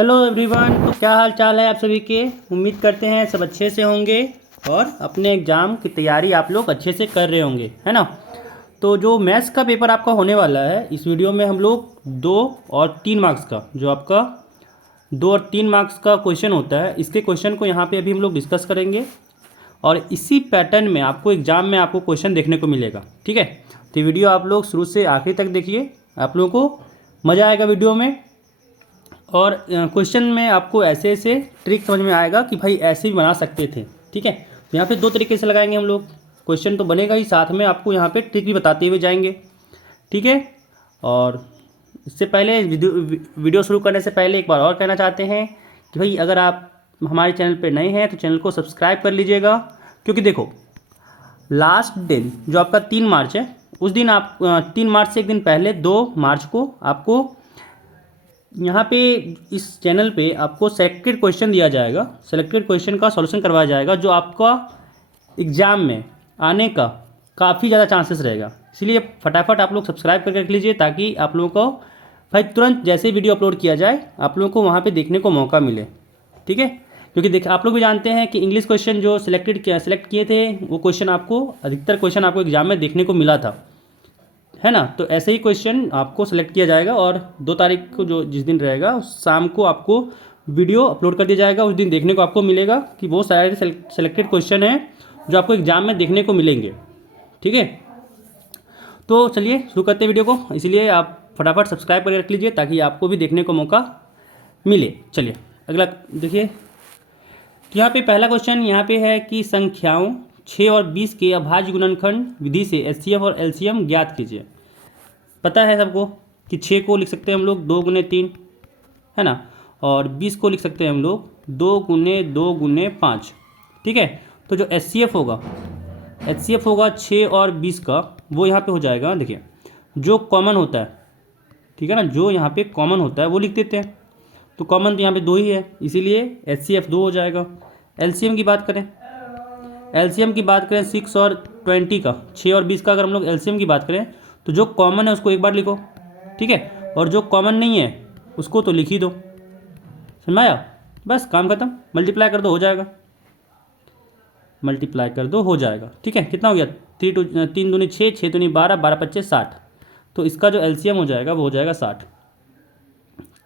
Hello everyone. तो क्या हाल चाल है आप सभी के। उम्मीद करते हैं सब अच्छे से होंगे और अपने एग्ज़ाम की तैयारी आप लोग अच्छे से कर रहे होंगे, है ना। तो जो मैथ्स का पेपर आपका होने वाला है, इस वीडियो में हम लोग 2 और 3 मार्क्स का जो आपका 2 और 3 मार्क्स का क्वेश्चन होता है, इसके क्वेश्चन को यहाँ पे अभी हम लोग डिस्कस करेंगे और इसी पैटर्न में आपको एग्ज़ाम में आपको क्वेश्चन देखने को मिलेगा। ठीक है, तो वीडियो आप लोग शुरू से आखिर तक देखिए, आप लोगों को मज़ा आएगा वीडियो में। और क्वेश्चन में आपको ऐसे ऐसे ट्रिक समझ में आएगा कि भाई ऐसे भी बना सकते थे। ठीक है, तो यहाँ पे 2 तरीके से लगाएंगे हम लोग। क्वेश्चन तो बनेगा ही, साथ में आपको यहाँ पे ट्रिक भी बताते हुए जाएंगे। ठीक है, और इससे पहले वीडियो शुरू करने से पहले एक बार और कहना चाहते हैं कि भाई अगर आप हमारे चैनल पर नए हैं तो चैनल को सब्सक्राइब कर लीजिएगा। क्योंकि देखो, लास्ट दिन जो आपका 3 मार्च है, उस दिन आप 3 मार्च से एक दिन पहले 2 मार्च को आपको यहाँ पे इस चैनल पे आपको सेलेक्टेड क्वेश्चन दिया जाएगा, सेलेक्टेड क्वेश्चन का सॉल्यूशन करवाया जाएगा जो आपका एग्ज़ाम में आने का काफ़ी ज़्यादा चांसेस रहेगा। इसलिए फटाफट आप लोग सब्सक्राइब करके रख लीजिए ताकि आप लोगों को भाई तुरंत जैसे ही वीडियो अपलोड किया जाए आप लोगों को वहाँ पे देखने को मौका मिले। ठीक है, क्योंकि देख आप लोग भी जानते हैं कि इंग्लिश क्वेश्चन जो सेलेक्ट किए थे वो क्वेश्चन आपको अधिकतर क्वेश्चन आपको एग्जाम में देखने को मिला था, है ना। तो ऐसे ही क्वेश्चन आपको सेलेक्ट किया जाएगा और 2 तारीख को जो जिस दिन रहेगा उस शाम को आपको वीडियो अपलोड कर दिया जाएगा। उस दिन देखने को आपको मिलेगा कि वो सारे सेलेक्टेड क्वेश्चन हैं जो आपको एग्ज़ाम में देखने को मिलेंगे। ठीक है, तो चलिए शुरू करते हैं वीडियो को। इसलिए आप फटाफट सब्सक्राइब करके रख लीजिए ताकि आपको भी देखने को मौका मिले। चलिए अगला देखिए, तो यहाँ पे पहला क्वेश्चन यहाँ पे है कि संख्याओं 6 और 20 के अभाज्य गुणनखंड विधि से एचसीएफ और एलसीएम ज्ञात कीजिए। पता है सबको कि 6 को लिख सकते हैं हम लोग 2 गुने 3, है ना, और 20 को लिख सकते हैं हम लोग 2 गुने 2 गुने 5। ठीक है, तो जो एचसीएफ होगा 6 और 20 का, वो यहाँ पे हो जाएगा। देखिए जो कॉमन होता है, ठीक है ना, जो यहाँ पे कॉमन होता है वो लिख देते हैं। तो कॉमन तो यहाँ पे 2 ही है, इसीलिए एचसीएफ 2 हो जाएगा। एलसीएम की बात करें, 6 और 20 का, 6 और 20 का अगर हम लोग एलसीएम की बात करें तो जो कॉमन है उसको एक बार लिखो, ठीक है, और जो कॉमन नहीं है उसको तो लिख ही दो। समझ में आया? बस काम खत्म। मल्टीप्लाई कर दो, हो जाएगा। मल्टीप्लाई कर दो, हो जाएगा। ठीक है, कितना हो गया? 3 दूनी 6, 6 दूनी 12, 12 पच्चे 60। तो इसका जो एलसीएम हो जाएगा वो हो जाएगा 60।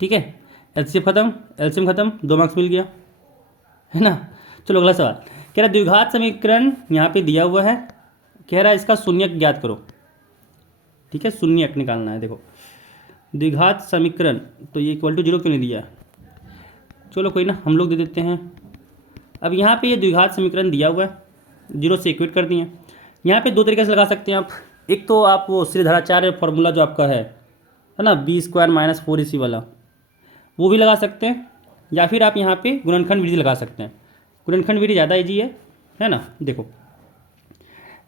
ठीक है, एलसीएम खत्म, 2 मार्क्स मिल गया, है ना। चलो अगला सवाल कह रहा है द्विघात समीकरण यहाँ पे दिया हुआ है, कह रहा है इसका शून्यक ज्ञात करो। ठीक है, शून्यक निकालना है। देखो द्विघात समीकरण, तो ये इक्वल टू 0 क्यों नहीं दिया? चलो कोई ना, हम लोग दे देते हैं। अब यहाँ पे ये द्विघात समीकरण दिया हुआ है, 0 से इक्वेट कर दिए। यहाँ पे 2 तरीके से लगा सकते हैं आप। एक तो आप वो श्रीधराचार्य फॉर्मूला जो आपका है ना, b² - 4ac वाला, वो भी लगा सकते हैं, या फिर आप यहाँ पे गुणनखंड विधि लगा सकते हैं। गुणनखंड विधि ज़्यादा ईजी है ना। देखो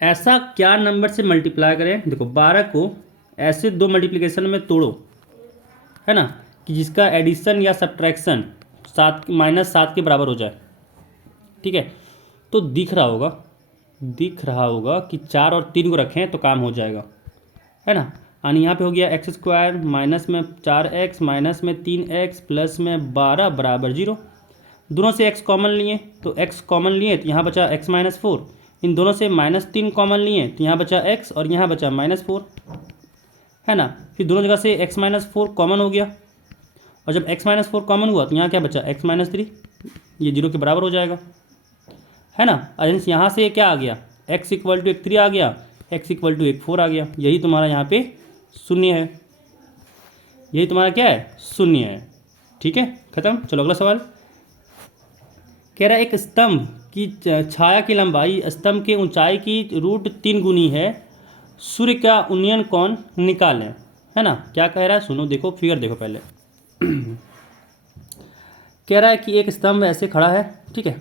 ऐसा क्या नंबर से मल्टीप्लाई करें, देखो 12 को ऐसे 2 मल्टीप्लिकेशन में तोड़ो, है ना, कि जिसका एडिशन या सब्ट्रैक्शन 7 के बराबर हो जाए। ठीक है, तो दिख रहा होगा कि 4 और 3 को रखें तो काम हो जाएगा, है ना। यानी यहाँ पे हो गया x² माइनस में 4x माइनस में 3x प्लस में 12 बराबर 0। दोनों से x कॉमन लिए तो x कॉमन लिए तो यहाँ बचा x - 4। इन दोनों से -3 कॉमन लिए तो यहाँ बचा x और यहाँ बचा -4, है ना। फिर दोनों जगह से x - 4 कॉमन हो गया, और जब x - 4 कॉमन हुआ तो यहाँ क्या बचा x - 3, ये 0 के बराबर हो जाएगा, है ना। और यहाँ से क्या आ गया, x = एक 3 आ गया, x = एक 4 आ गया। यही तुम्हारा यहाँ पे शून्य है, यही तुम्हारा क्या है, शून्य है। ठीक है, खत्म। चलो अगला सवाल कह रहा है एक स्तंभ की छाया की लंबाई स्तंभ के ऊंचाई की √3 गुनी है, सूर्य का उन्नयन कोण निकालें, है ना। क्या कह रहा है सुनो, देखो फिगर देखो पहले। कह रहा है कि एक स्तंभ ऐसे खड़ा है, ठीक है,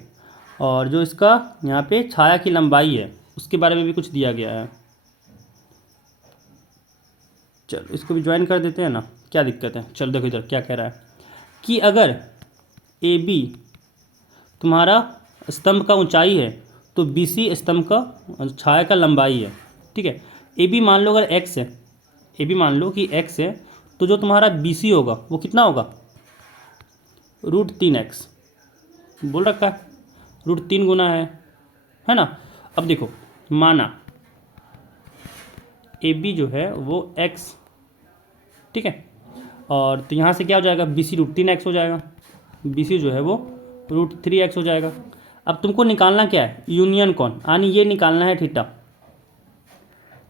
और जो इसका यहाँ पे छाया की लंबाई है उसके बारे में भी कुछ दिया गया है। चलो इसको भी ज्वाइन कर देते हैं ना, क्या दिक्कत है। चलो देखो इधर क्या कह रहा है कि अगर AB तुम्हारा स्तंभ का ऊंचाई है तो BC स्तंभ का छाया का लंबाई है। ठीक है, AB मान लो अगर x है, AB मान लो कि x है, तो जो तुम्हारा BC होगा वो कितना होगा, √3x बोल रखा है, √3 गुना है ना। अब देखो माना ए बी जो है वो x, ठीक है, और तो यहाँ से क्या हो जाएगा, बी सी √3x हो जाएगा, बी सी जो है वो √3x हो जाएगा। अब तुमको निकालना क्या है, यूनियन कौन, यानी ये निकालना है थीटा,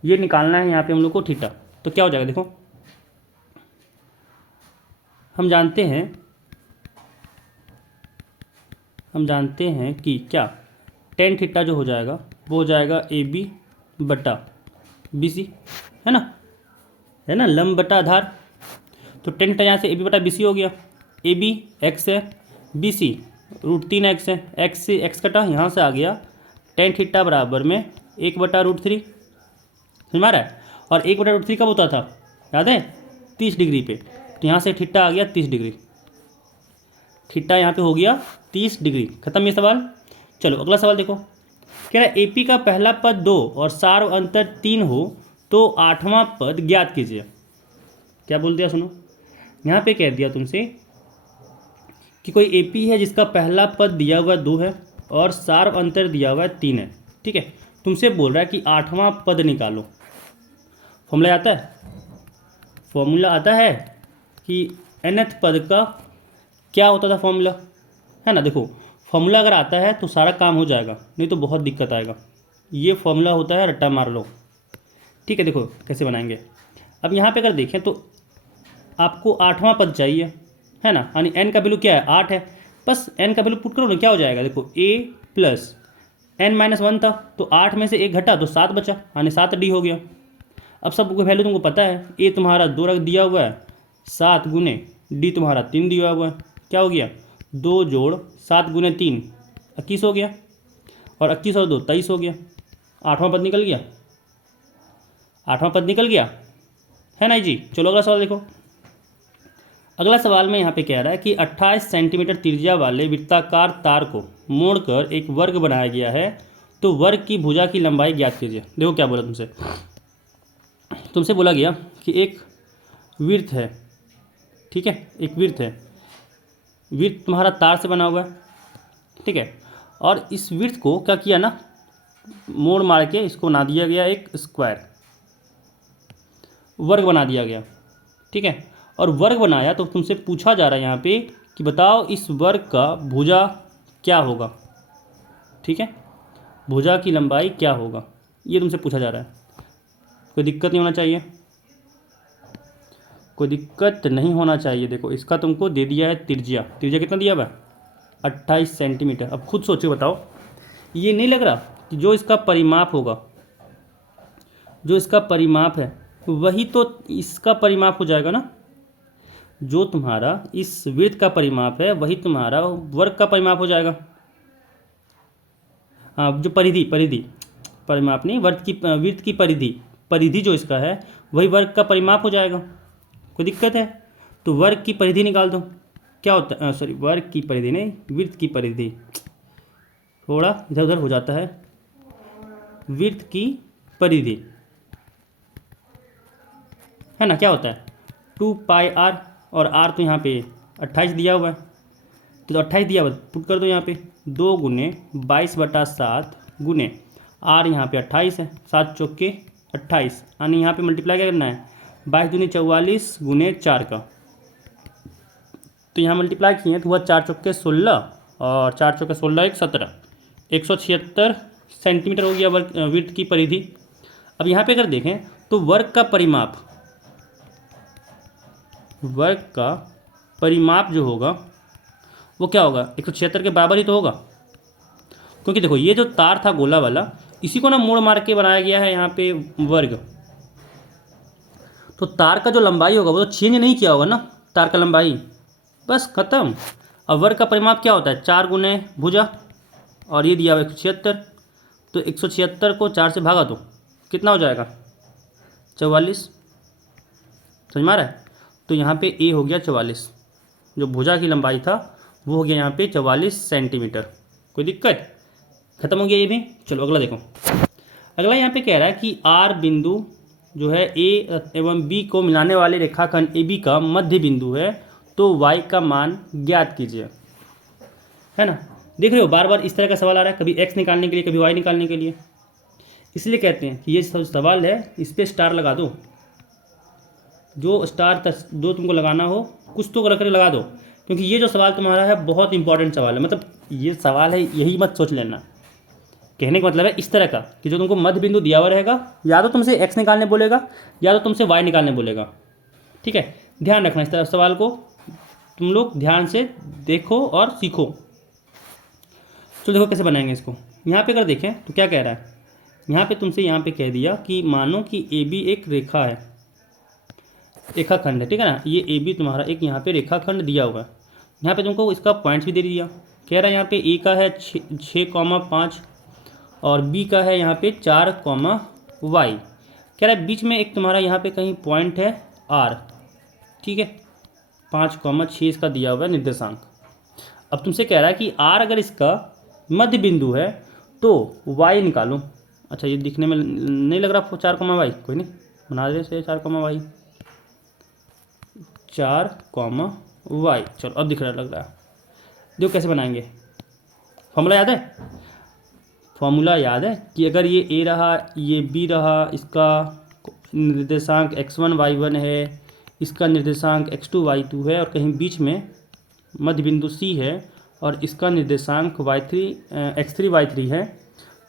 ये निकालना है यहाँ पे हम लोग को थीटा। तो क्या हो जाएगा देखो, हम जानते हैं कि क्या टेन थीटा जो हो जाएगा वो हो जाएगा ए बी बटा बी सी, है ना, लंब बटा आधार। तो टेन थीटा यहाँ से ए बी बटा बी सी हो गया, ए बी एक्स है, बी सी √3x है, एक्स से एक्स कटा, यहाँ से आ गया टेन थीटा बराबर में 1/√3, समझ में आ रहा है। और 1/√3 कब होता था, याद है, 30 डिग्री पे। तो यहाँ से थीटा आ गया 30 डिग्री, थीटा यहाँ पे हो गया 30 डिग्री। खत्म ये सवाल। चलो अगला सवाल देखो, कह रहा है एपी का पहला पद 2 और सार्व अंतर 3 हो तो 8वां पद ज्ञात कीजिए। क्या बोल दिया सुनो, यहाँ पे कह दिया तुमसे कि कोई एपी है जिसका पहला पद दिया हुआ 2 है और सार्व अंतर दिया हुआ 3 है, ठीक है। तुमसे बोल रहा है कि 8वां पद निकालो। फॉर्मूला आता है, फॉर्मूला आता है कि nth पद का क्या होता था फॉर्मूला, है ना। देखो फॉर्मूला अगर आता है तो सारा काम हो जाएगा, नहीं तो बहुत दिक्कत आएगा। ये फॉर्मूला होता है, रट्टा मार लो, ठीक है। देखो कैसे बनाएंगे, अब यहाँ पे अगर देखें तो आपको 8वां पद चाहिए, है ना, यानी n का वैल्यू क्या है 8 है, बस n का वैल्यू पुट करो ना, क्या हो जाएगा देखो a प्लस n-1 था तो 8 में से 1 घटा तो 7 बचा, यानी 7d हो गया। अब सब वैल्यू तुमको पता है, a तुम्हारा 2 रख दिया हुआ है, 7 गुने d तुम्हारा 3 दिया हुआ है, क्या हो गया 2 जोड़ 7 गुने 3 21 हो गया, और 21 और 2 23 हो गया। 8वां पद निकल गया, 8वां पद निकल गया, है ना जी। चलो अगला सवाल देखो। अगला सवाल में यहाँ पे कह रहा है कि 28 सेंटीमीटर त्रिज्या वाले वृत्ताकार तार को मोड़कर एक वर्ग बनाया गया है, तो वर्ग की भुजा की लंबाई ज्ञात कीजिए। देखो क्या बोला तुमसे बोला गया कि एक वृत्त है, ठीक है, एक वृत्त है, वृत्त तुम्हारा तार से बना हुआ है, ठीक है, और इस वृत्त को क्या किया ना, मोड़ मार के इसको बना दिया गया एक स्क्वायर, वर्ग बना दिया गया, ठीक है। और वर्ग बनाया तो तुमसे पूछा जा रहा है यहाँ पे कि बताओ इस वर्ग का भुजा क्या होगा, ठीक है, भुजा की लंबाई क्या होगा, ये तुमसे पूछा जा रहा है। कोई दिक्कत नहीं होना चाहिए, कोई दिक्कत नहीं होना चाहिए। देखो इसका तुमको दे दिया है त्रिज्या, त्रिज्या कितना दिया हुआ है 28 सेंटीमीटर। अब खुद सोचो बताओ, ये नहीं लग रहा कि जो इसका परिमाप होगा, जो इसका परिमाप है वही तो इसका परिमाप हो जाएगा ना, जो तुम्हारा इस वृत्त का परिमाप है वही तुम्हारा वर्ग का परिमाप हो जाएगा। हाँ, जो परिधि परिमाप नहीं, वृत्त की परिधि जो इसका है वही वर्ग का परिमाप हो जाएगा। कोई दिक्कत है तो वर्ग की परिधि निकाल दो, क्या होता है, सॉरी वर्ग की परिधि नहीं, वृत्त की परिधि, थोड़ा इधर उधर हो जाता है, वृत्त की परिधि, है ना, क्या होता है 2πr, और r तो यहाँ पे 28 दिया हुआ है, तो 28 दिया हुआ पुट कर दो यहाँ पे, 2 गुने 22/7 गुने r यहाँ पे 28 है, 7 चौके 28, यानी यहाँ पे मल्टीप्लाई क्या करना है 22 दूनी 44 गुने 4 का, तो यहाँ मल्टीप्लाई किए तो हुआ 4 चौके 16 और 4 चौके 16 1 17, 176 सेंटीमीटर हो गया वर्ग वृत्त की परिधि। अब यहाँ पे अगर देखें तो वर्ग का परिमाप जो होगा वो क्या होगा 176 के बराबर ही तो होगा, क्योंकि देखो ये जो तार था गोला वाला इसी को ना मोड़ मार के बनाया गया है यहाँ पे वर्ग, तो तार का जो लंबाई होगा वो तो चेंज नहीं किया होगा ना, तार का लंबाई बस खत्म। अब वर्ग का परिमाप क्या होता है 4 गुने भुजा, और ये दिया हुआ 176, तो 176 को 4 से भागा दो कितना हो जाएगा 44, समझ में आ रहा है। तो यहाँ पे ए हो गया 44, जो भुजा की लंबाई था वो हो गया यहाँ पे 44 सेंटीमीटर। कोई दिक्कत, खत्म हो गया ये भी। चलो अगला देखो, अगला यहाँ पे कह रहा है कि आर बिंदु जो है ए एवं बी को मिलाने वाले रेखाखंड ए बी का मध्य बिंदु है, तो y का मान ज्ञात कीजिए, है ना। देख रहे हो बार बार इस तरह का सवाल आ रहा है, कभी x निकालने के लिए, कभी y निकालने के लिए। इसलिए कहते हैं कि ये सवाल है, इस पर स्टार लगा दो, जो स्टार दो तुमको लगाना हो कुछ तो कर लगा दो, क्योंकि ये जो सवाल तुम्हारा है बहुत इंपॉर्टेंट सवाल है। मतलब ये सवाल है, यही मत सोच लेना। कहने का मतलब है इस तरह का कि जो तुमको मध्य बिंदु दिया हुआ रहेगा, या तो तुमसे x निकालने बोलेगा या तो तुमसे y निकालने बोलेगा। ठीक है, ध्यान रखना इस तरह सवाल को, तुम लोग ध्यान से देखो और सीखो। तो देखो कैसे बनाएंगे इसको। यहाँ पे अगर देखें तो क्या कह रहा है, यहाँ पे तुमसे यहाँ पे कह दिया कि मानो कि AB एक रेखा है, रेखाखंड है, ठीक है ना। ये AB तुम्हारा एक यहाँ पे रेखाखंड दिया हुआ है। यहाँ पे तुमको इसका पॉइंट्स भी दे दिया। कह रहा है यहाँ पे A का है 6,5 और B का है यहाँ पे 4,y। कह रहा है बीच में एक तुम्हारा यहाँ पे कहीं पॉइंट है R, ठीक है, 5,6 इसका दिया हुआ है निर्देशांक। अब तुमसे कह रहा है कि R अगर इसका मध्य बिंदु है तो y निकालो। अच्छा ये दिखने में नहीं लग रहा 4,y, कोई नहीं, बना दे से 4,y, 4,y। चलो अब दिख रहा लग रहा है। देखो कैसे बनाएंगे, फॉर्मूला याद है, फॉर्मूला याद है कि अगर ये A रहा, ये B रहा, इसका निर्देशांक x1 y1 है, इसका निर्देशांक x2 y2 है, और कहीं बीच में मध्य बिंदु C है और इसका निर्देशांक x3 y3 है,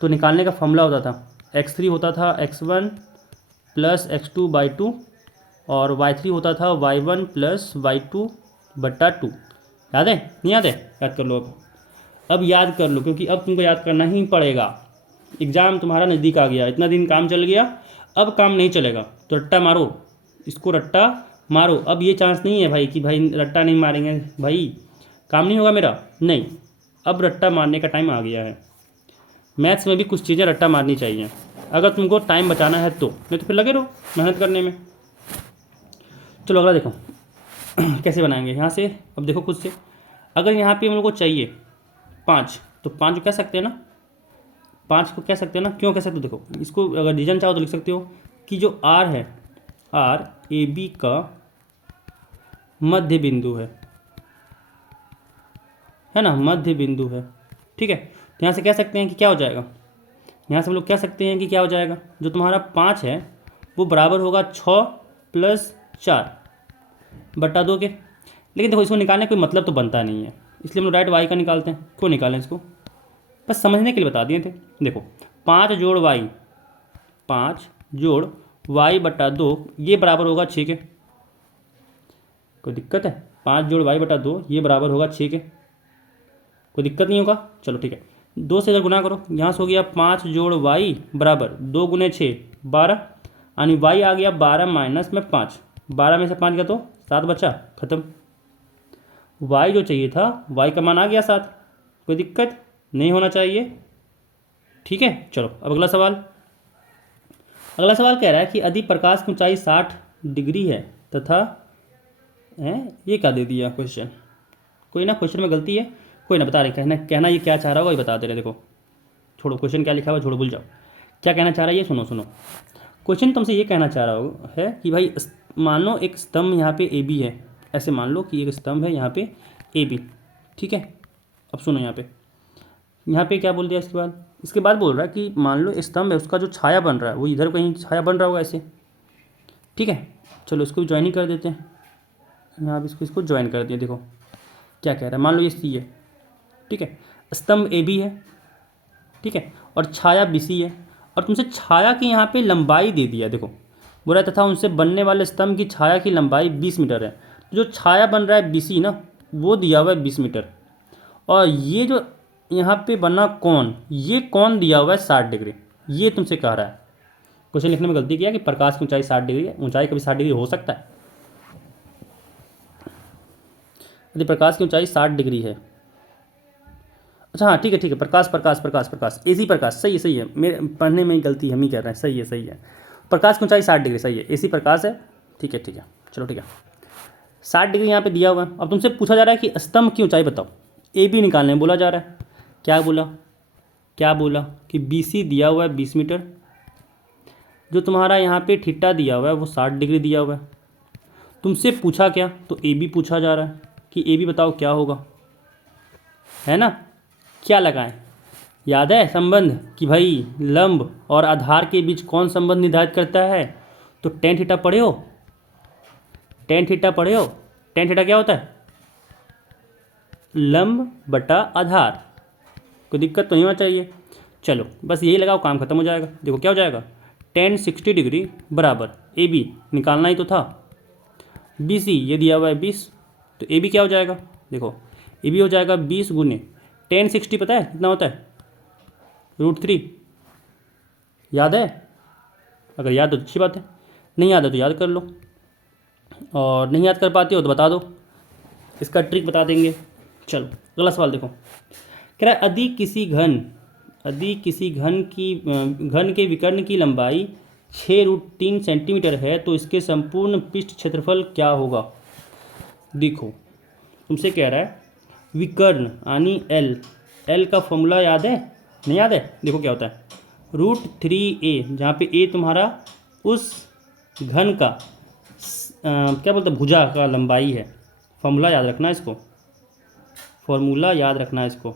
तो निकालने का फॉर्मूला होता था x3 होता था x1 प्लस x2/2 और y3 होता था y1 प्लस y2/2। याद है नहीं याद है, याद कर लो। अब याद कर लो, क्योंकि अब तुमको याद करना ही पड़ेगा। एग्ज़ाम तुम्हारा नज़दीक आ गया, इतना दिन काम चल गया, अब काम नहीं चलेगा। तो रट्टा मारो, इसको रट्टा मारो। अब ये चांस नहीं है भाई कि भाई रट्टा नहीं मारेंगे, भाई काम नहीं होगा मेरा, नहीं। अब रट्टा मारने का टाइम आ गया है। मैथ्स में भी कुछ चीज़ें रट्टा मारनी चाहिए अगर तुमको टाइम बचाना है तो, नहीं तो फिर लगे रहो मेहनत करने में। चलो अगला देखो कैसे बनाएंगे यहाँ से। अब देखो खुद से, अगर यहाँ पे हम लोग को चाहिए 5, तो 5 को कह सकते हैं ना, 5 को कह सकते हैं ना। क्यों कह सकते हो, देखो इसको अगर रीजन चाहो तो लिख सकते हो कि जो R है, R AB का मध्य बिंदु है ना, मध्य बिंदु है, ठीक है। तो यहाँ से कह सकते हैं कि क्या हो जाएगा, यहाँ से हम लोग कह सकते हैं कि क्या हो जाएगा, जो तुम्हारा 5 है वो बराबर होगा 6 + 4/2 के। लेकिन देखो इसको निकालने कोई मतलब तो बनता नहीं है, इसलिए हम लोग डायरेक्ट y का निकालते हैं। क्यों निकालें इसको, बस समझने के लिए बता दिए थे। देखो 5 जोड़ y, 5 जोड़ y/2 ये बराबर होगा 6 के। कोई दिक्कत है, 5 जोड़ y/2 ये बराबर होगा 6 के, कोई दिक्कत नहीं होगा। चलो ठीक है, 2 से इधर गुना करो, यहाँ से हो गया 5 जोड़ y बराबर 2 × 6 12, यानी y आ गया 12 माइनस में 5, 12 में से 5 गया तो 7 बचा, खत्म। y जो चाहिए था y का मान आ गया 7, कोई दिक्कत नहीं होना चाहिए, ठीक है। चलो अब अगला सवाल। अगला सवाल कह रहा है कि यदि प्रकाश की ऊंचाई 60 डिग्री है तथा ये क्या दे दिया क्वेश्चन, कोई ना क्वेश्चन में गलती है, कोई ना बता रहे, कहना ये क्या चाह रहा होगा ये बता दे रहे। देखो छोड़ो क्वेश्चन क्या लिखा हुआ, छोड़ो भूल जाओ, क्या कहना चाह रहा है ये सुनो। क्वेश्चन तुमसे ये कहना चाह रहा है कि भाई मान लो एक स्तंभ यहाँ पे AB है, ऐसे मान लो कि एक स्तंभ है यहाँ पे AB, ठीक है। अब सुनो यहाँ पे क्या बोल दिया इसके बाद बोल रहा है कि मान लो स्तंभ है, उसका जो छाया बन रहा है वो इधर कहीं छाया बन रहा होगा ऐसे, ठीक है। चलो इसको भी ज्वाइन ही कर देते हैं, यहाँ पे इसको ज्वाइन कर दिया। देखो क्या कह रहा है, मान लो ये C है, ठीक है, स्तंभ AB है, ठीक है, और छाया BC है, और तुमसे छाया की यहाँ पे लंबाई दे दिया। देखो बोला तथा उनसे बनने वाले स्तंभ की छाया की लंबाई 20 मीटर है। जो छाया बन रहा है BC ना, वो दिया हुआ है 20 मीटर, और ये जो यहाँ पे बना कौन, ये कौन दिया हुआ है 60 डिग्री। ये तुमसे कह रहा है, क्वेश्चन लिखने में गलती किया कि प्रकाश की ऊंचाई 60 डिग्री है, ऊंचाई कभी 60 डिग्री हो सकता है, यदि प्रकाश की ऊंचाई 60 डिग्री है। अच्छा हाँ ठीक है प्रकाश AC प्रकाश, सही है, मेरे पढ़ने में ही गलती हम ही कर रहे हैं, सही है। प्रकाश की ऊंचाई 60 डिग्री, सही है, AC प्रकाश है, ठीक है। चलो ठीक है, 60 डिग्री यहाँ पे दिया हुआ है। अब तुमसे पूछा जा रहा है कि स्तंभ की ऊंचाई बताओ, AB निकालने बोला जा रहा है। क्या बोला कि BC दिया हुआ है 20 मीटर, जो तुम्हारा यहाँ पे थीटा दिया हुआ है वो 60 डिग्री दिया हुआ है। तुमसे पूछा क्या, तो ए बी पूछा जा रहा है कि ए बी बताओ क्या होगा, है ना। क्या लगाएं, याद है संबंध कि भाई लंब और आधार के बीच कौन संबंध निर्धारित करता है, तो टेन थीटा पढ़े हो, टेन थीटा पढ़े हो। टेन थीटा क्या होता है, लंब बटा आधार। कोई दिक्कत तो नहीं होना चाहिए। चलो बस यही लगाओ, काम खत्म हो जाएगा। देखो क्या हो जाएगा, टेन 60 डिग्री बराबर ए बी निकालना ही तो था, बी सी ये दिया हुआ है 20, तो ए बी क्या हो जाएगा, देखो ए बी हो जाएगा 20 गुने टेन 60 पता है कितना होता है, √3। याद है, अगर याद हो तो अच्छी बात है, नहीं याद है तो याद कर लो, और नहीं याद कर पाते हो तो बता दो, इसका ट्रिक बता देंगे। चलो अगला सवाल देखो, कह रहा है यदि किसी घन के विकर्ण की लंबाई 6√3 सेंटीमीटर है तो इसके संपूर्ण पृष्ठ क्षेत्रफल क्या होगा। देखो तुमसे कह रहा है विकर्ण यानी एल का फॉर्मूला याद है, नहीं याद है, देखो क्या होता है, √3a, जहाँ पे ए तुम्हारा उस घन का क्या बोलते हैं, भुजा का लंबाई है। फॉर्मूला याद रखना इसको, फॉर्मूला याद रखना इसको,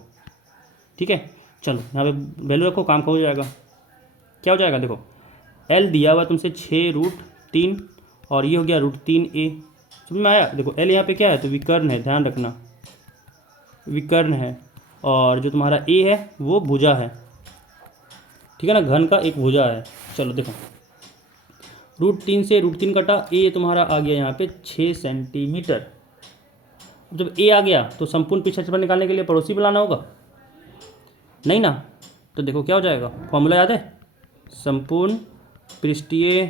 ठीक है। चलो यहाँ पे वैल्यू रखो, काम हो जाएगा। क्या हो जाएगा, देखो एल दिया हुआ तुमसे 6√3 और ये हो गया √3a, समझ में आया। देखो एल यहाँ पे क्या है, तो विकर्ण है, ध्यान रखना विकर्ण है, और जो तुम्हारा ए है वो भुजा है, ठीक है ना, घन का एक भुजा है। चलो देखो √3 से √3 कटा, ए तुम्हारा आ गया यहाँ पे 6 सेंटीमीटर। जब ए आ गया तो संपूर्ण पृष्ठ क्षेत्रफल निकालने के लिए पड़ोसी बुलाना होगा, नहीं ना। तो देखो क्या हो जाएगा, फॉर्मूला याद है, संपूर्ण पृष्ठीय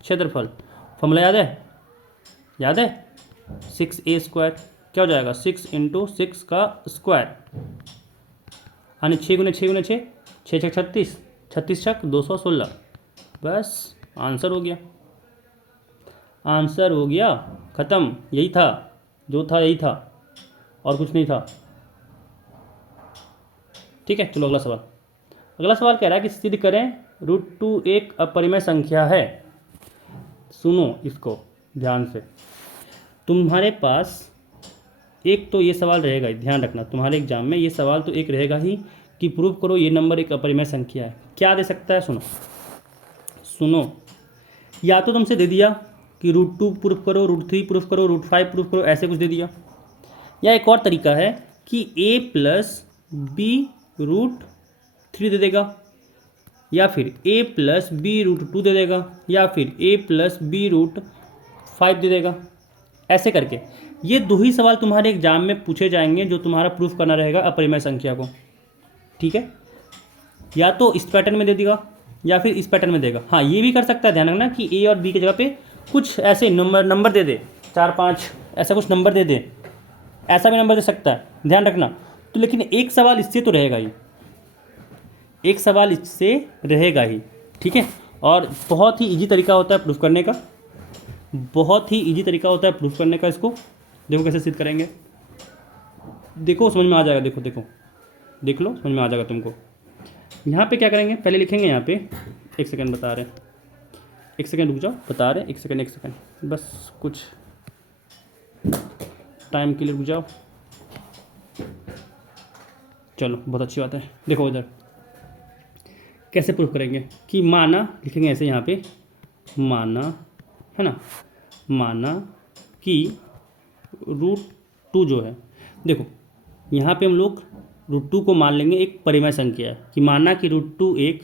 क्षेत्रफल, फॉर्मूला याद है 6a²। क्या हो जाएगा, 6 × 6 का स्क्वायर, यानी 6 × 6 × 6, 6 छक 36, 36 छक 216। बस आंसर हो गया, आंसर हो गया, ख़त्म। यही था, जो था यही था, और कुछ नहीं था, ठीक है। चलो अगला सवाल कह रहा है कि सिद्ध करें √2 एक अपरिमेय संख्या है। सुनो इसको ध्यान से, तुम्हारे पास एक तो ये सवाल रहेगा ही, ध्यान रखना तुम्हारे एग्जाम में ये सवाल तो एक रहेगा ही कि प्रूव करो ये नंबर एक अपरिमेय संख्या है। क्या दे सकता है, सुनो, या तो तुमसे दे दिया कि √2 प्रूफ करो, √3 प्रूफ करो, √5 प्रूफ करो, ऐसे कुछ दे दिया, या एक और तरीका है कि a + b √3 दे देगा, या फिर a + b √2 दे देगा, या फिर a + b √5 दे देगा। ऐसे करके ये दो ही सवाल तुम्हारे एग्जाम में पूछे जाएंगे जो तुम्हारा प्रूफ करना रहेगा अपरिमेय संख्या को, ठीक है। या तो इस पैटर्न में दे देगा या फिर इस पैटर्न में देगा। हाँ ये भी कर सकता है, ध्यान रखना कि ए और बी की जगह पे कुछ ऐसे नंबर दे दे, 4-5 ऐसा कुछ नंबर दे दे, ऐसा भी नंबर दे सकता है, ध्यान रखना। तो लेकिन एक सवाल इससे तो रहेगा ही, एक सवाल इससे रहेगा ही, ठीक है। और बहुत ही ईजी तरीका होता है प्रूफ करने का, बहुत ही ईजी तरीका होता है प्रूफ करने का। इसको देखो कैसे सिद्ध करेंगे, देखो समझ में आ जाएगा, देखो देखो देख लो, समझ में आ जाएगा तुमको। यहाँ पे क्या करेंगे, पहले लिखेंगे यहाँ पे, एक सेकंड बता रहे, एक सेकंड रुक जाओ, बता रहे, एक सेकंड बस कुछ टाइम के लिए रुक जाओ। चलो बहुत अच्छी बात है, देखो इधर कैसे प्रूफ करेंगे कि माना, लिखेंगे ऐसे यहाँ पे, माना है ना, माना कि √2 जो है, देखो यहाँ पे हम लोग √2 को मान लेंगे एक परिमेय संख्या है, कि माना कि √2 एक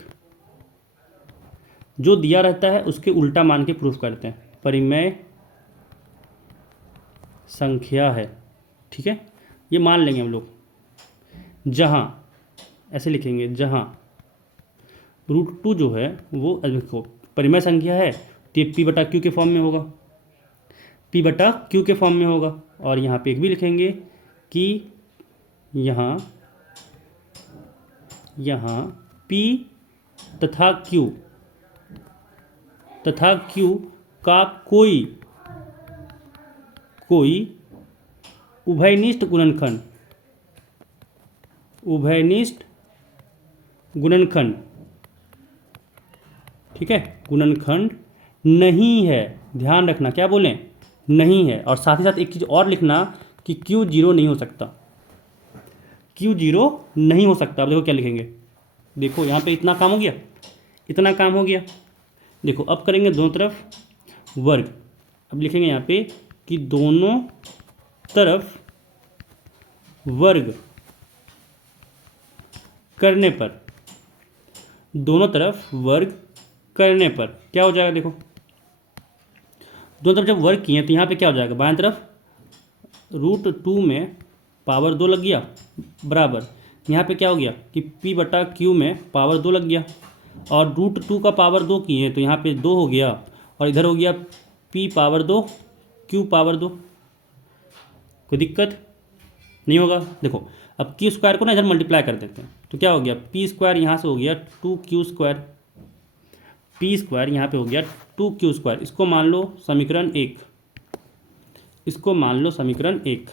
जो दिया रहता है उसके उल्टा मान के प्रूफ करते हैं, परिमेय संख्या है, ठीक है। ये मान लेंगे हम लोग, जहाँ ऐसे लिखेंगे, जहाँ √2 जो है वो देखो परिमेय संख्या है तो ये p/q के फॉर्म में होगा, p/q के फॉर्म में होगा। और यहाँ पे एक भी लिखेंगे कि यहाँ p तथा q का कोई उभयनिष्ठ गुणनखंड, ठीक है, गुणनखंड नहीं है। ध्यान रखना क्या बोलें, नहीं है। और साथ ही साथ एक चीज़ और लिखना कि क्यू जीरो नहीं हो सकता, क्यू जीरो नहीं हो सकता। अब देखो क्या लिखेंगे, देखो यहाँ पे इतना काम हो गया, इतना काम हो गया। देखो अब करेंगे दोनों तरफ वर्ग। अब लिखेंगे यहाँ पे कि दोनों तरफ वर्ग करने पर, दोनों तरफ वर्ग करने पर क्या हो जाएगा, देखो दोनों तरफ जब वर्ग किए तो यहाँ पे क्या हो जाएगा, बाएं तरफ √2 में पावर 2 लग गया बराबर यहाँ पे क्या हो गया कि p/q में पावर 2 लग गया, और √2 का पावर 2 किए तो यहाँ पे 2 हो गया, और इधर हो गया p/2 q/2। कोई दिक्कत नहीं होगा। देखो अब q स्क्वायर को ना इधर मल्टीप्लाई कर देते हैं तो क्या हो गया, p² यहाँ से हो गया 2q², p² यहाँ पे हो गया 2q²। इसको मान लो समीकरण 1, इसको मान लो समीकरण 1,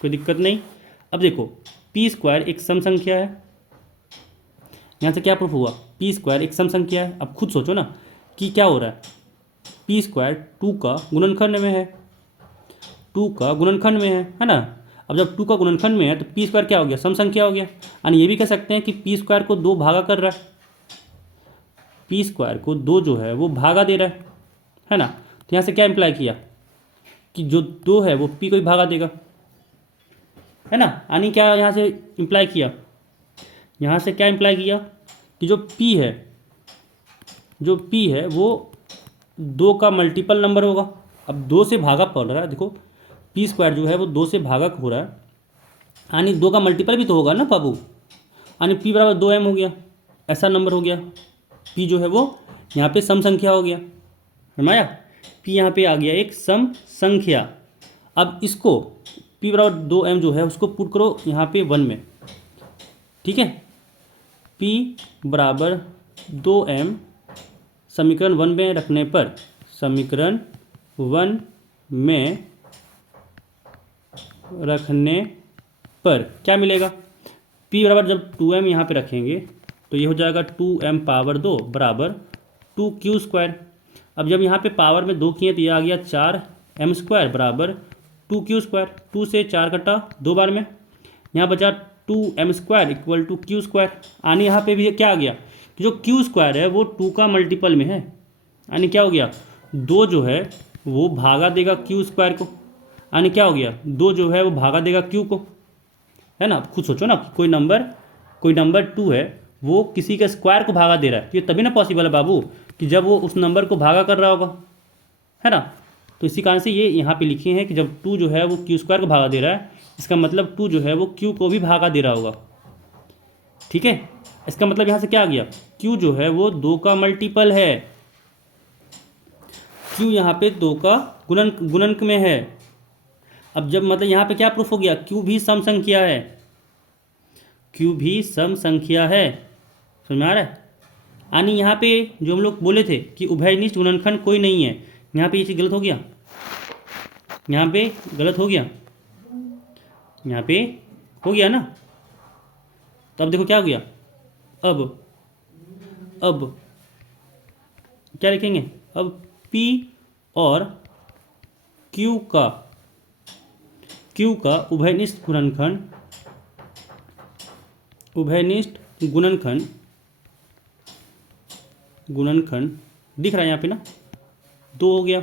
कोई दिक्कत नहीं। अब देखो p² एक सम संख्या है, यहाँ से क्या प्रूफ हुआ, p² एक सम संख्या है। अब खुद सोचो ना कि क्या हो रहा है, p² 2 का गुणनखंड में है, 2 का गुणनखंड में है ना। अब जब 2 का गुणनखंड में है तो p² क्या हो गया, सम संख्या हो गया। यानी ये भी कह सकते हैं कि p² को 2 भागा कर रहा है, p² को 2 जो है वो भागा दे रहा है ना। तो यहाँ से क्या इम्प्लाई किया कि जो 2 है वो p को ही भागा देगा, है ना। यानी क्या यहाँ से इम्प्लाई किया, यहाँ से क्या इम्प्लाई किया कि जो p है, जो p है वो 2 का मल्टीपल नंबर होगा। अब 2 से भागा पड़ रहा है, देखो p² जो है वो 2 से भागक हो रहा है, यानी 2 का मल्टीपल भी तो होगा ना बाबू, यानी p = 2m हो गया, ऐसा नंबर हो गया। p जो है वो यहाँ पे सम संख्या हो गया, समझाया, p यहाँ पे आ गया एक सम संख्या। अब इसको p = 2m जो है उसको पुट करो यहाँ पे 1 में, ठीक है। p = 2m समीकरण 1 में रखने पर, समीकरण 1 में रखने पर क्या मिलेगा, p बराबर जब 2m यहाँ पे रखेंगे तो ये हो जाएगा 2m/2 बराबर 2q²। अब जब यहाँ पे पावर में 2 किए तो ये आ गया 4m² बराबर 2q²। 2 से 4 कटा 2 बार में, यहाँ बचा 2m² = q²। यानी यहाँ पे भी क्या आ गया कि जो q² है वो 2 का मल्टीपल में है, यानी क्या हो गया 2 जो है वो भागा देगा q² को, यानी क्या हो गया 2 जो है वो भागा देगा q को, है ना। खुद सोचो ना, कोई नंबर 2 है वो किसी के स्क्वायर को भागा दे रहा है, तो ये तभी ना पॉसिबल है बाबू कि जब वो उस नंबर को भागा कर रहा होगा, है ना। तो इसी कारण से ये यहाँ पे लिखे हैं कि जब 2 जो है वो q² को भागा दे रहा है, इसका मतलब 2 जो है वो q को भी भागा दे रहा होगा, ठीक है। इसका मतलब यहाँ से क्या आ गया, q जो है वो 2 का मल्टीपल है, q यहाँ पे 2 का गुणनक में है। अब जब मतलब यहाँ पे क्या प्रूफ हो गया, q भी सम संख्या है, q भी सम संख्या है, समझ में आ रहा है। यानी यहाँ पे जो हम लोग बोले थे कि उभयनिष्ठ गुणनखंड कोई नहीं है, यहाँ पे ये चीज़ गलत हो गया, यहाँ पे गलत हो गया, यहाँ पे हो गया ना। तो अब देखो क्या हो गया, अब क्या लिखेंगे, अब p और q का उभयनिष्ठ गुणनखंड दिख रहा है यहाँ पे ना, 2 हो गया,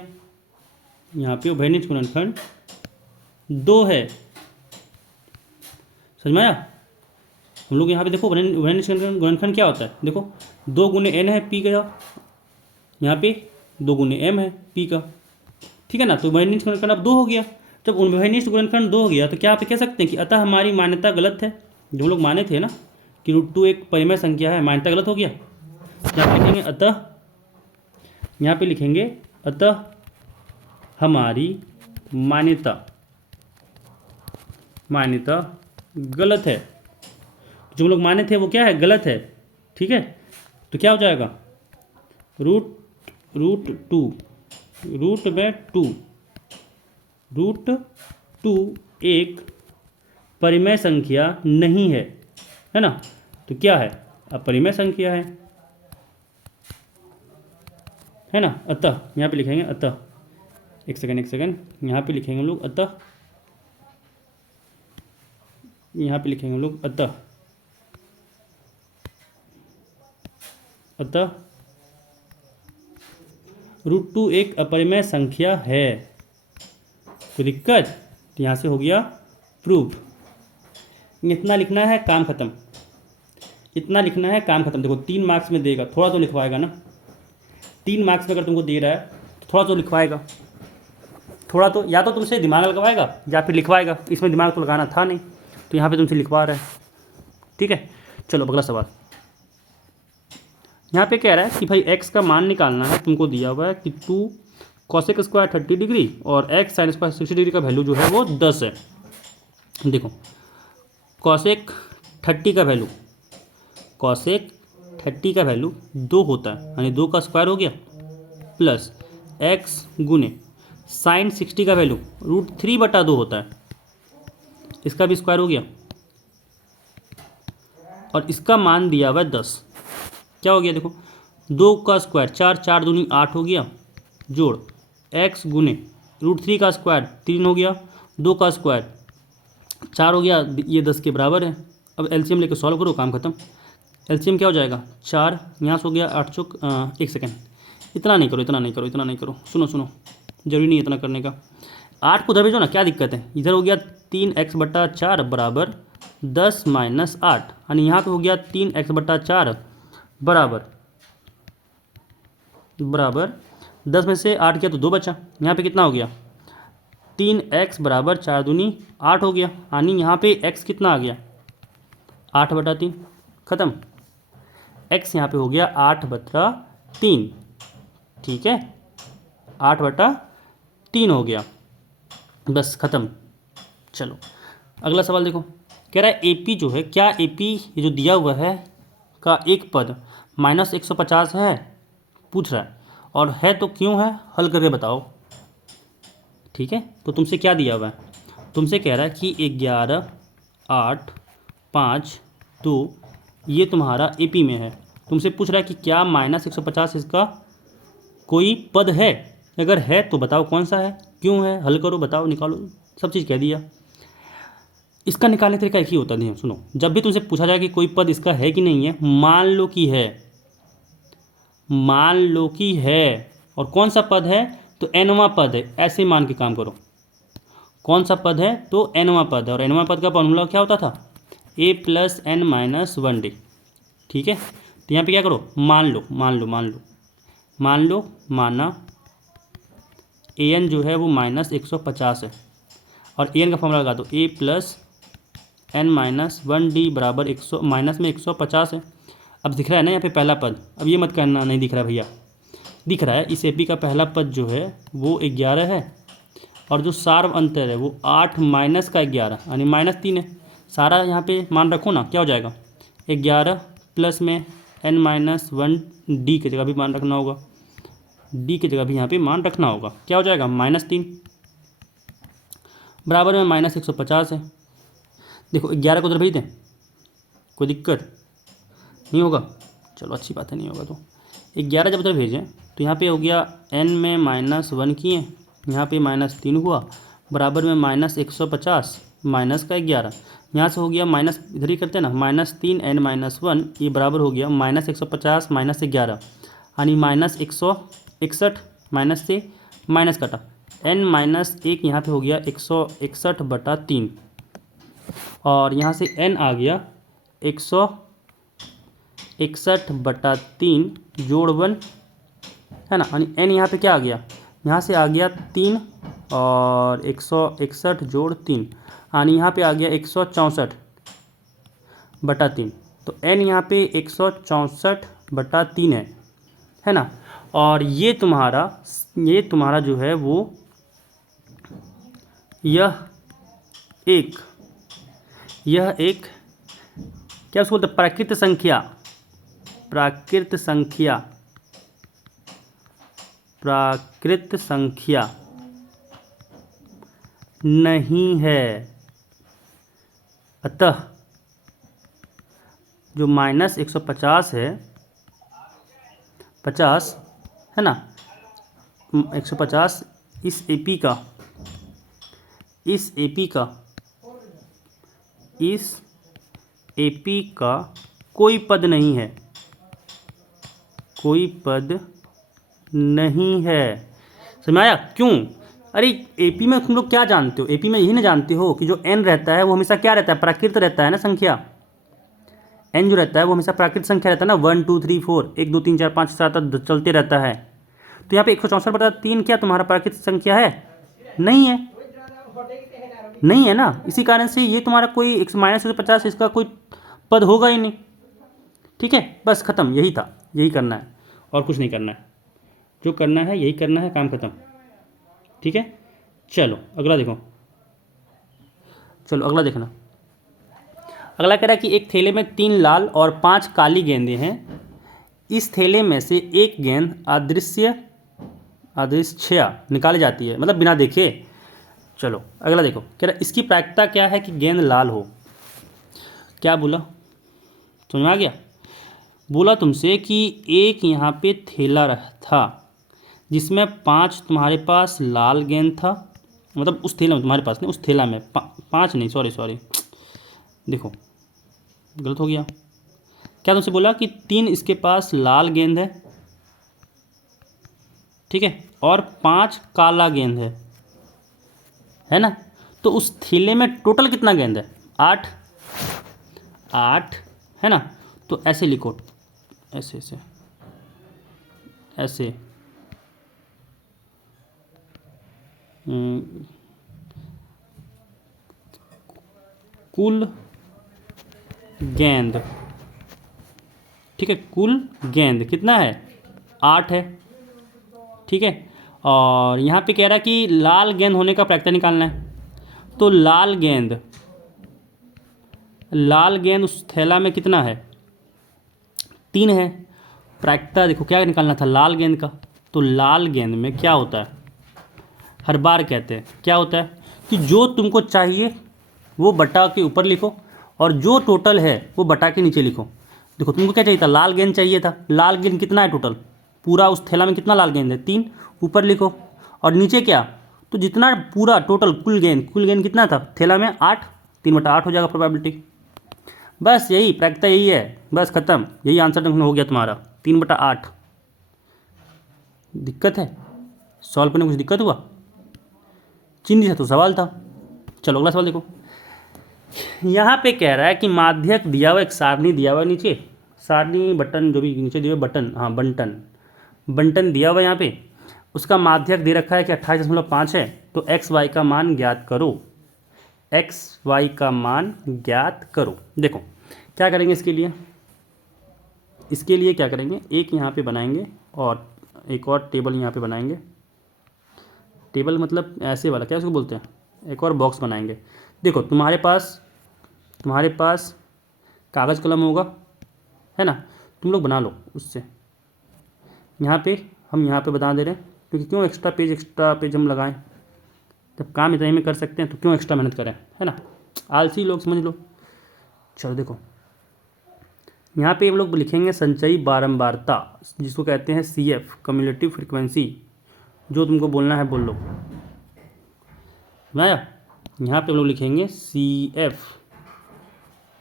यहाँ पे उभयनिष्ठ गुणनखंड 2 है, समझ में आया। हम लोग यहाँ पे देखो उभयनिष्ठ गुणनखंड क्या होता है, देखो 2 × n है p का, यहाँ पे 2 × m है p का, ठीक है ना। तो उभयनिष्ठ गुणनखंड अब 2 हो गया। जब उभयनिष्ठ गुणनखंड 2 हो गया तो क्या आप कह सकते हैं कि अतः हमारी मान्यता गलत है, जो हम लोग माने थे ना कि √2 एक परिमेय संख्या है, मान्यता गलत हो गया। यहाँ लिखेंगे अतः, यहाँ पे लिखेंगे अतः हमारी मान्यता गलत है, जो हम लोग माने थे वो क्या है, गलत है, ठीक है। तो क्या हो जाएगा, √2 एक परिमेय संख्या नहीं है ना। तो क्या है, अपरिमेय संख्या है ना। अतः यहाँ पे लिखेंगे अतः एक सेकेंड, यहाँ पे लिखेंगे हम लोग अतः, यहाँ पे लिखेंगे हम लोग अतः √2 एक अपरिमेय संख्या है। कोई दिक्कत? तो यहाँ से हो गया प्रूफ। इतना लिखना है, काम खत्म। इतना लिखना है, काम खत्म। देखो 3 मार्क्स में देगा, थोड़ा तो लिखवाएगा ना। 3 मार्क्स में अगर तुमको दे रहा है तो थोड़ा तो लिखवाएगा, थोड़ा तो, या तो तुमसे दिमाग लगवाएगा या फिर लिखवाएगा। इसमें दिमाग तो लगाना था नहीं, तो यहाँ पे तुमसे लिखवा रहा है। ठीक है, चलो अगला सवाल। यहाँ पे कह रहा है कि भाई x का मान निकालना है। तुमको दिया हुआ है कि 2 cosec स्क्वायर 30 डिग्री और x साइन स्क्वायर 60 डिग्री का वैल्यू जो है वो 10 है। देखो cosec 30 का वैल्यू, cosec 30 का वैल्यू 2 होता है, यानी 2 का स्क्वायर हो गया, प्लस x गुने साइन 60 का वैल्यू √3/2 होता है, इसका भी स्क्वायर हो गया, और इसका मान दिया हुआ है 10। क्या हो गया? देखो 2 का स्क्वायर 4, 4 दूनी 8 हो गया, जोड़ x गुने √3 का स्क्वायर 3 हो गया, 2 का स्क्वायर 4 हो गया, ये 10 के बराबर है। अब एलसीएम लेकर सॉल्व करो, काम खत्म। एलसीएम क्या हो जाएगा? 4 यहाँ से हो गया 8 चौक, एक सेकेंड, इतना नहीं करो, सुनो, जरूरी नहीं इतना करने का। 8 को उधर भेजो ना, क्या दिक्कत है? इधर हो गया 3x/4 बराबर 10 - 8, यानी यहाँ पे हो गया 3x/4 बराबर 10 में से 8 किया तो 2 बचा। यहाँ पे कितना हो गया? 3x बराबर 4 दूनी 8 हो गया, यानी यहाँ पे x कितना आ गया? 8/3। ख़त्म। x यहाँ पे हो गया 8/3। ठीक है, 8/3 हो गया, बस ख़त्म। चलो अगला सवाल देखो। कह रहा है AP जो है, क्या AP ये जो दिया हुआ है का एक पद -150 है, पूछ रहा है, और है तो क्यों है, हल करके बताओ। ठीक है, तो तुमसे क्या दिया हुआ है? तुमसे कह रहा है कि 11, 8, 5, 2 ये तुम्हारा AP में है। तुमसे पूछ रहा है कि क्या -150 इसका कोई पद है, अगर है तो बताओ कौन सा है, क्यों है, हल करो, बताओ, निकालो, सब चीज़ कह दिया। इसका निकालने तरीका एक ही होता है। सुनो, जब भी तुमसे पूछा जाए कि कोई पद इसका है कि नहीं है, मान लो कि है, और कौन सा पद है? तो nवां पद है, ऐसे मान के काम करो। कौन सा पद है? तो nवां पद है, और nवां पद का फॉर्मूला क्या होता था? a + n - 1d। ठीक है, तो यहाँ पे क्या करो? मान लो माना an जो है वो -150 है, और an का फॉर्मूला लगा दो, a + n - 1d बराबर 100 माइनस में 150 है। अब दिख रहा है ना यहाँ पे पहला पद? अब ये मत कहना नहीं दिख रहा भैया, दिख रहा है। इस AP का पहला पद जो है वो 11 है, और जो सार्व अंतर है वो 8 माइनस का 11 यानी -3 है। सारा यहाँ पे मान रखो ना, क्या हो जाएगा? 11 प्लस में n - 1d की जगह भी मान रखना होगा, d की जगह भी यहाँ पे मान रखना होगा। क्या हो जाएगा? -3 बराबर में -150 है। देखो 11 को उधर भेज दें, कोई दिक्कत नहीं होगा? चलो अच्छी बात है, नहीं होगा तो 11 जब उधर भेजें तो यहाँ पे हो गया n में -1 किए, यहाँ पे -3 हुआ, बराबर में -150 माइनस का 11, यहाँ से हो गया माइनस, इधर ही करते हैं ना, -3 n - 1, ये बराबर हो गया -150 माइनस 11 यानी -161, माइनस से माइनस कटा, n - 1 यहाँ पे हो गया 161/3, और यहाँ से n आ गया 161/3 जोड़ 1 है ना, यानी n यहाँ पे क्या आ गया? यहाँ से आ गया 3, और 161 जोड़ 3 यानी यहाँ पे आ गया 164/3। तो n यहाँ पे 164/3 है ना। और ये तुम्हारा जो है वो यह एक क्या उसको बोलते हैं? प्राकृत संख्या नहीं है। अतः जो -150 है, 50 है ना, 150 इस एपी का इस एपी का कोई पद नहीं है, कोई पद नहीं है। समझ में आया क्यों? अरे एपी में तुम लोग क्या जानते हो? एपी में यही ना जानते हो कि जो एन रहता है वो हमेशा क्या रहता है? प्राकृत रहता है ना संख्या। एन जो रहता है वो हमेशा प्राकृत संख्या रहता है ना, 1 2 3 4 1 2 3 4 5 7 8 चलते रहता है। तो यहाँ पे 164/3 क्या तुम्हारा प्राकृत संख्या है? नहीं है, नहीं है ना। इसी कारण से ये तुम्हारा कोई -150 इसका कोई पद होगा ही नहीं। ठीक है, बस खत्म, यही था, यही करना है और कुछ नहीं करना है। जो करना है यही करना है, काम खत्म। ठीक है, चलो अगला देखो। चलो अगला देखना। अगला कह रहा है कि एक थैले में 3 लाल और 5 काली गेंदें हैं। इस थैले में से एक गेंद अदृश्य निकाली जाती है, मतलब बिना देखे। चलो अगला देखो, कह रहा इसकी प्रायिकता क्या है कि गेंद लाल हो। क्या बोला, समझ में आ गया? बोला तुमसे कि एक यहाँ पे थैला था जिसमें 5 तुम्हारे पास लाल गेंद था, मतलब उस थैला में, तुम्हारे पास नहीं, उस थैला में 5 नहीं, सॉरी देखो गलत हो गया। क्या तुमसे बोला कि 3 इसके पास लाल गेंद ठीक है, और 5 काला गेंद है ना। तो उस थैले में टोटल कितना गेंद है? 8 है ना। तो ऐसे लिखो, ऐसे कुल गेंद, ठीक है, कुल गेंद कितना है? 8 है। ठीक है, और यहाँ पे कह रहा है कि लाल गेंद होने का प्रायिकता निकालना है। तो लाल गेंद उस थैला में कितना है? 3 है। प्रायिकता देखो क्या निकालना था लाल गेंद का। तो लाल गेंद में क्या होता है, हर बार कहते हैं क्या होता है कि जो तुमको चाहिए वो बटा के ऊपर लिखो और जो टोटल है वो बटा के नीचे लिखो। देखो तुमको क्या चाहिए था? लाल गेंद चाहिए था। लाल गेंद कितना है टोटल? पूरा उस थैला में कितना लाल गेंद है? 3। ऊपर लिखो और नीचे क्या? तो जितना पूरा टोटल कुल गेंद कितना था थैला में? 8। 3/8 हो जाएगा प्रोबेबिलिटी। बस यही प्रायिकता, यही है, बस खत्म, यही आंसर हो गया तुम्हारा 3/8। दिक्कत है? सॉल्व करने में कुछ दिक्कत हुआ? चिन्ह था तो सवाल था। चलो अगला सवाल देखो। यहाँ पे कह रहा है कि माध्यक दिया हुआ, एक सारणी दिया हुआ नीचे, सारणी बटन जो भी नीचे दिए हुए बटन, हाँ बंटन दिया हुआ यहाँ पे, उसका माध्यक दे रखा है कि 28.5 है। तो एक्स वाई का मान ज्ञात करो। देखो क्या करेंगे इसके लिए क्या करेंगे, एक यहाँ पे बनाएंगे और एक और टेबल यहाँ पे बनाएंगे। टेबल मतलब ऐसे वाला, क्या उसको बोलते हैं, एक और बॉक्स बनाएंगे। देखो तुम्हारे पास कागज़ कलम होगा, है ना, तुम लोग बना लो उससे। यहाँ पे बता दे रहे हैं क्योंकि क्यों एक्स्ट्रा पेज हम लगाएं, जब काम इतने में कर सकते हैं तो क्यों एक्स्ट्रा मेहनत करें, है ना। आलसी लोग, समझ लो। चलो देखो यहाँ पे हम लोग लिखेंगे संचयी बारंबारता, जिसको कहते हैं CF, कम्युलेटिव फ्रीक्वेंसी। जो तुमको बोलना है बोल लो। मैं यहाँ पे हम लोग लिखेंगे CF,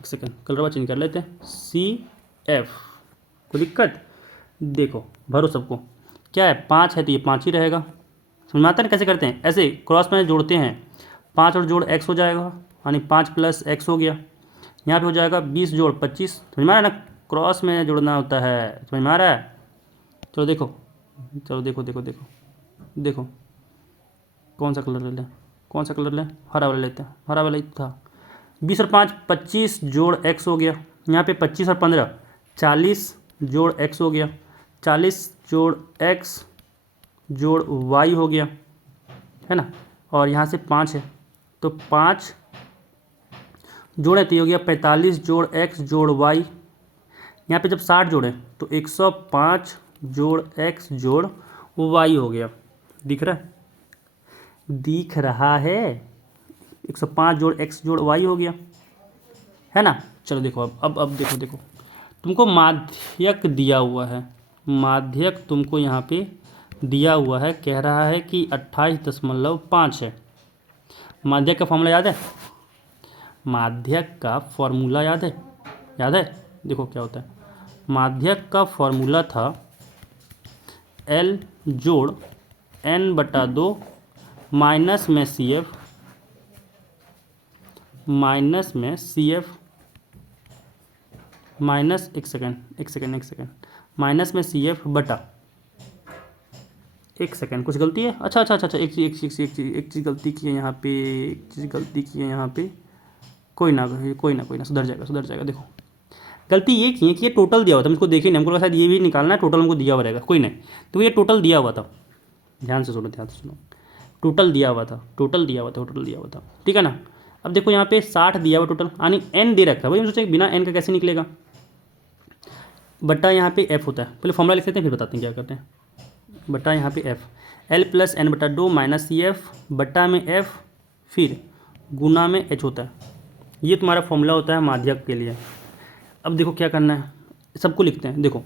एक सेकेंड कलर चेंज कर लेते हैं, CF। कोई दिक्कत? देखो भरो सबको, क्या है 5 है तो ये 5 ही रहेगा। समझ में आता है कैसे करते हैं? ऐसे क्रॉस में जोड़ते हैं, 5 और जोड़ x हो जाएगा, यानी 5 + x हो गया। यहाँ पे हो जाएगा 20 जोड़ 25। समझ में आ रहा है ना, क्रॉस में जोड़ना होता है, समझ में आ रहा है। चलो देखो कौन सा कलर लें? हरा वाला लेते हैं, हरा वाला ही था। 20 और 5 25 जोड़ x हो गया। यहाँ पे 25 और 15 40 जोड़ x हो गया। 40 जोड़ x जोड़ y हो गया, है ना। और यहाँ से 5 है तो 5 जोड़े तो ये हो गया 45 जोड़ x जोड़ y। यहाँ पे जब 60 जोड़े तो 105 जोड़ x जोड़ y हो गया। दिख रहा है 105 जोड़ x जोड़ y हो गया, है ना। चलो देखो अब देखो तुमको माध्यक दिया हुआ है। माध्यक तुमको यहाँ पे दिया हुआ है, कह रहा है कि 28.5 है। माध्यक का फॉर्मूला याद है? माध्यक का फॉर्मूला याद है? याद है? देखो क्या होता है। माध्यक का फॉर्मूला था L जोड़ N/2 माइनस में CF माइनस एक सेकेंड माइनस में CF बटा, एक सेकेंड कुछ गलती है। अच्छा, एक चीज़ गलती की है यहाँ पे। कोई ना सुधर जाएगा। देखो गलती ये की है कि ये टोटल दिया हुआ था, मुझको देखे नहीं, हमको लगा शायद ये भी निकालना है, टोटल हमको दिया हुआ रहेगा। कोई नहीं, तो ये टोटल दिया हुआ था, ध्यान से सुनो। टोटल दिया हुआ था, ठीक है ना। अब देखो यहाँ पे 60 दिया हुआ टोटल, यानी n दे रखा है भाई। हम सोचे बिना n का कैसे निकलेगा, बटा यहाँ पे f होता है। पहले फॉर्मूला लिख लेते हैं फिर बताते हैं क्या करते हैं। बटा यहाँ पे f, L + N/2 minus CF बटा में f फिर गुना में h होता है। ये तुम्हारा फॉर्मूला होता है माध्यक के लिए। अब देखो क्या करना है, सबको लिखते हैं। देखो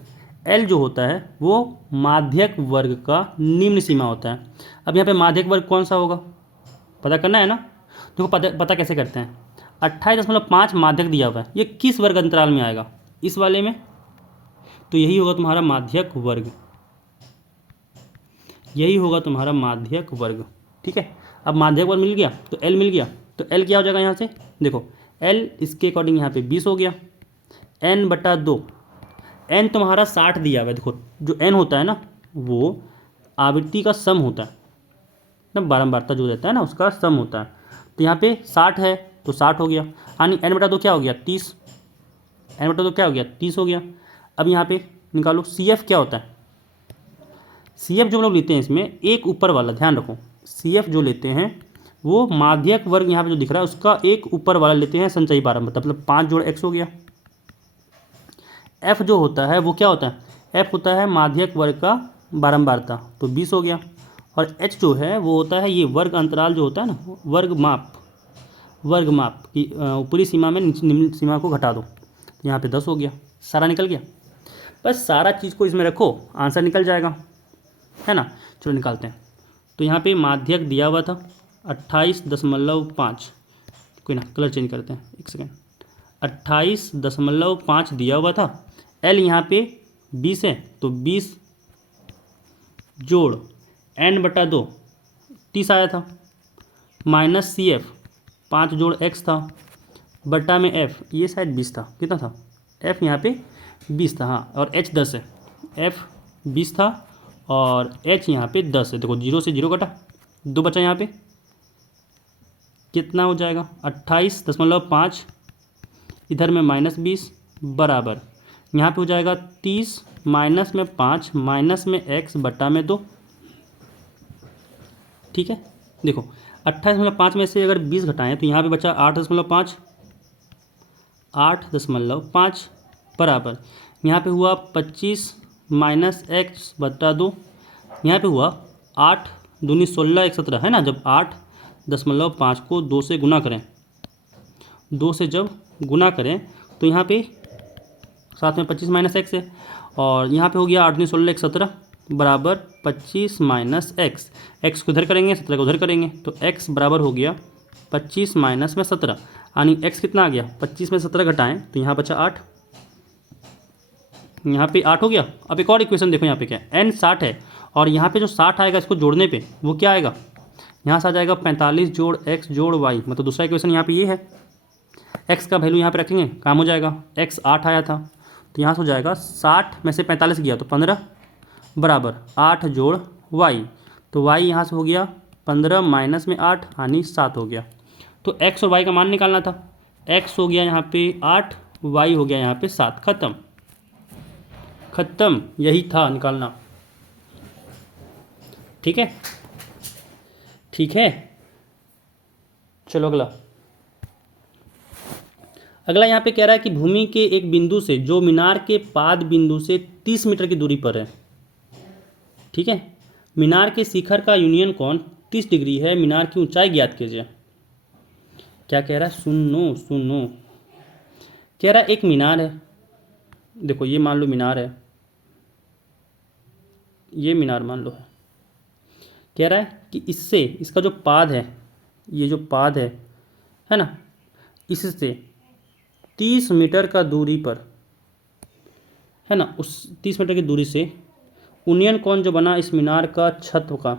L जो होता है वो माध्यक वर्ग का निम्न सीमा होता है। अब यहाँ पे माध्यक वर्ग कौन सा होगा पता करना है ना। देखो पता कैसे करते हैं। 28.5 माध्यक दिया हुआ है, ये किस वर्ग अंतराल में आएगा? इस वाले में, तो यही होगा तुम्हारा माध्यक वर्ग, ठीक है। अब माध्यक वर्ग मिल गया तो L मिल गया, तो L क्या हो जाएगा यहाँ से। देखो L इसके अकॉर्डिंग यहाँ पे 20 हो गया, N/2, N तुम्हारा 60 दिया हुआ है। देखो जो N होता है ना वो आवृत्ति का सम होता है ना, बारंबारता जो रहता है ना उसका सम होता है। तो यहाँ पे 60 है तो 60 हो गया, यानी N/2 क्या हो गया 30, N/2 क्या हो गया 30 हो गया। अब यहाँ पे निकालो CF क्या होता है। CF जो हम लोग लेते हैं इसमें एक ऊपर वाला, ध्यान रखो, CF जो लेते हैं वो माध्यक वर्ग यहाँ पे जो दिख रहा है उसका एक ऊपर वाला लेते हैं संचयी बारंबारता, मतलब 5 जोड़ x हो गया। F जो होता है वो क्या होता है, F होता है माध्यक वर्ग का बारंबारता, तो 20 हो गया। और H जो है वो होता है ये वर्ग अंतराल जो होता है ना, वर्ग माप की ऊपरी सीमा में निम्न सीमा को घटा दो, तो यहाँ पे 10 हो गया। सारा निकल गया, बस सारा चीज़ को इसमें रखो, आंसर निकल जाएगा, है ना। चलो निकालते हैं। तो यहाँ पे माध्यक दिया हुआ था 28.5, कोई ना कलर चेंज करते हैं, एक सेकेंड। 28.5 दिया हुआ था। L यहाँ पे 20 है तो 20 जोड़ N/2 30 आया था, माइनस CF 5 जोड़ x था, बटा में f, ये शायद 20 था, कितना था f यहाँ पे 20 था, हाँ, और h 10 है। f 20 था और h यहाँ पे 10 है। देखो 0 से 0 कटा, 2 बचा यहाँ पे, कितना हो जाएगा 28.5, इधर में -20 बराबर यहाँ पे हो जाएगा 30 माइनस में 5 माइनस में x बटा में 2, ठीक है। देखो 28.5 में से अगर 20 घटाएं तो यहाँ पे बचा 8.5 बराबर यहाँ पे हुआ 25 माइनस x बटा 2, यहाँ पे हुआ 8 दूनी 16 1 17, है ना। जब 8.5 को 2 से गुना करें, 2 से जब गुना करें तो यहाँ पे साथ में 25 माइनस एक्स है, और यहाँ पे हो गया 8 दूनी 16 1 17 बराबर 25 माइनस एक्स। एक्स को इधर करेंगे 17 को उधर करेंगे, तो एक्स बराबर हो गया 25 माइनस में 17, यानी एक्स कितना आ गया 25 में 17 घटाएं तो यहाँ बचा 8, यहाँ पे 8 हो गया। अब एक और इक्वेशन देखो, यहाँ पे क्या है, n 60 है और यहाँ पे जो 60 आएगा इसको जोड़ने पे वो क्या आएगा, यहाँ से आ जाएगा 45 जोड़ x जोड़ y, मतलब दूसरा इक्वेशन यहाँ पे ये है। x का वैल्यू यहाँ पे रखेंगे, काम हो जाएगा। x 8 आया था तो यहाँ से हो जाएगा 60 में से 45 गया तो 15 बराबर 8 जोड़ y, तो y यहाँ से हो गया 15 माइनस में 8 यानी 7 हो गया। तो x और y का मान निकालना था, x हो गया यहाँ पे 8, y हो गया यहाँ पे 7, खत्म, यही था निकालना, ठीक है। चलो अगला यहाँ पे कह रहा है कि भूमि के एक बिंदु से जो मीनार के पाद बिंदु से 30 मीटर की दूरी पर है, ठीक है। मीनार के शिखर का यूनियन कोण 30 डिग्री है, मीनार की ऊंचाई ज्ञात कीजिए। क्या कह रहा है, सुनो। कह रहा है एक मीनार है, देखो ये मान लो मीनार है, ये मीनार मान लो है, कह रहा है कि इससे इसका जो पाद है, ये जो पाद है ना, इससे 30 मीटर का दूरी पर, है ना, उस 30 मीटर की दूरी से यूनियन कोण जो बना इस मीनार का छत का,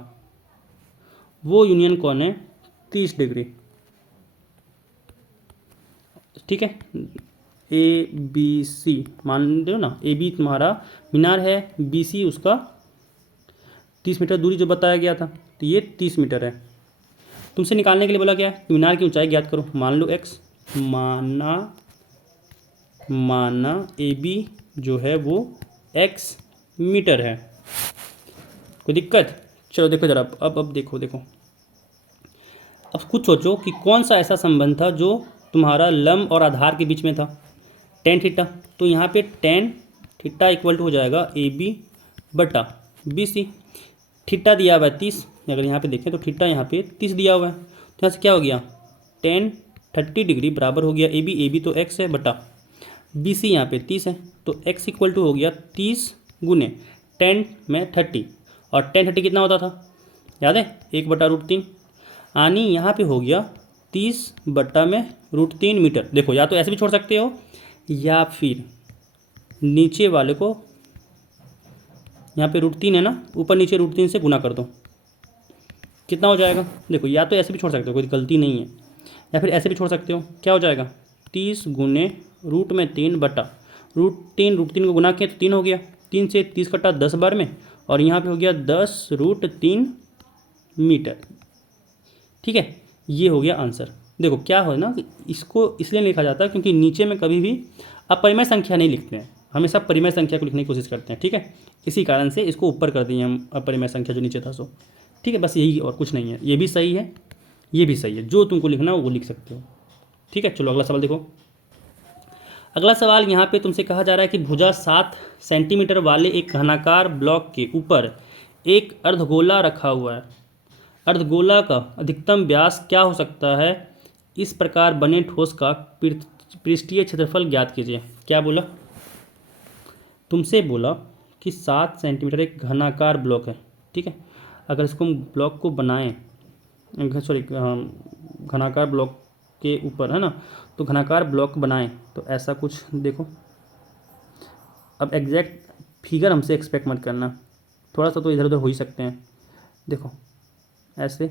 वो यूनियन कोण है 30 डिग्री। ठीक है, ए बी सी मान लो ना, ए बी तुम्हारा मीनार है, बी सी उसका 30 मीटर दूरी जो बताया गया था, तो ये 30 मीटर है। तुमसे निकालने के लिए बोला क्या है, मीनार की ऊंचाई ज्ञात करो। मान लो एक्स, माना ए बी जो है वो एक्स मीटर है। कोई दिक्कत? चलो देखो जरा, अब देखो अब खुद सोचो कि कौन सा ऐसा संबंध था जो तुम्हारा लंब और आधार के बीच में था, टेन थीटा। तो यहाँ पे टेन थीटा इक्वल टू हो जाएगा ए बी बटा बी सी। थीटा दिया हुआ है 30, अगर यहाँ पे देखें तो थीटा यहाँ पे 30 दिया हुआ है, तो यहाँ से क्या हो गया, टेन 30 डिग्री बराबर हो गया ए बी तो एक्स है बटा बी सी यहाँ पे 30 है, तो एक्स इक्वल टू हो गया 30 गुने 10 में 30, और 10 30 कितना होता था, याद है, 1/√3, यानी यहाँ पे हो गया 30 बटा में √3 मीटर। देखो या तो ऐसे भी छोड़ सकते हो, या फिर नीचे वाले को, यहाँ पे √3 है ना, ऊपर नीचे √3 से गुना कर दो, कितना हो जाएगा। देखो या तो ऐसे भी छोड़ सकते हो, कोई गलती नहीं है, या फिर ऐसे भी छोड़ सकते हो, क्या हो जाएगा 30 गुने √3 बटा √3 को गुना किया तो 3 हो गया, 3 से 30 कटा 10 बार में, और यहाँ पे हो गया 10√3 मीटर। ठीक है, ये हो गया आंसर। देखो क्या हो ना कि इसको इसलिए लिखा जाता है क्योंकि नीचे में कभी भी अपरिमेय संख्या नहीं लिखते हैं, हमेशा परिमेय संख्या को लिखने की कोशिश करते हैं। ठीक है, इसी कारण से इसको ऊपर कर दिए हम, अपरिमेय संख्या जो नीचे था सो। ठीक है, बस यही और कुछ नहीं है, ये भी सही है, ये भी सही है, जो तुमको लिखना हो वो लिख सकते हो। ठीक है, चलो अगला सवाल देखो। अगला सवाल यहाँ पे तुमसे कहा जा रहा है कि भुजा 7 सेंटीमीटर वाले एक घनाकार ब्लॉक के ऊपर एक अर्धगोला रखा हुआ है। अर्धगोला का अधिकतम व्यास क्या हो सकता है, इस प्रकार बने ठोस का पृष्ठीय क्षेत्रफल ज्ञात कीजिए। क्या बोला, तुमसे बोला कि 7 सेंटीमीटर एक घनाकार ब्लॉक है। ठीक है, अगर इसको हम ब्लॉक को बनाएं, सॉरी घनाकार ब्लॉक के ऊपर, है ना, तो घनाकार ब्लॉक बनाएं तो ऐसा कुछ देखो। अब एग्जैक्ट फिगर हमसे एक्सपेक्ट मत करना, थोड़ा सा तो इधर उधर हो ही सकते हैं। देखो ऐसे,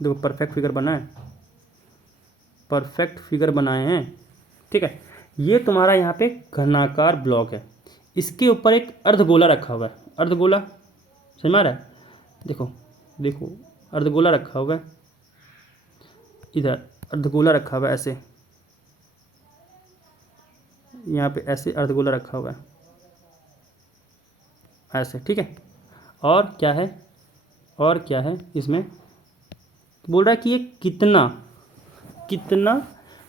देखो परफेक्ट फिगर बना है, परफेक्ट फिगर बनाए हैं। ठीक है, ये तुम्हारा यहाँ पे घनाकार ब्लॉक है, इसके ऊपर एक अर्धगोला रखा हुआ है। अर्धगोला समझ में आ रहा है, देखो देखो अर्धगोला रखा हुआ है, इधर अर्धगोला रखा हुआ है ऐसे, यहाँ पे ऐसे अर्धगोला रखा हुआ है ऐसे। ठीक है, और क्या है, और क्या है इसमें, बोल रहा है कि ये कितना कितना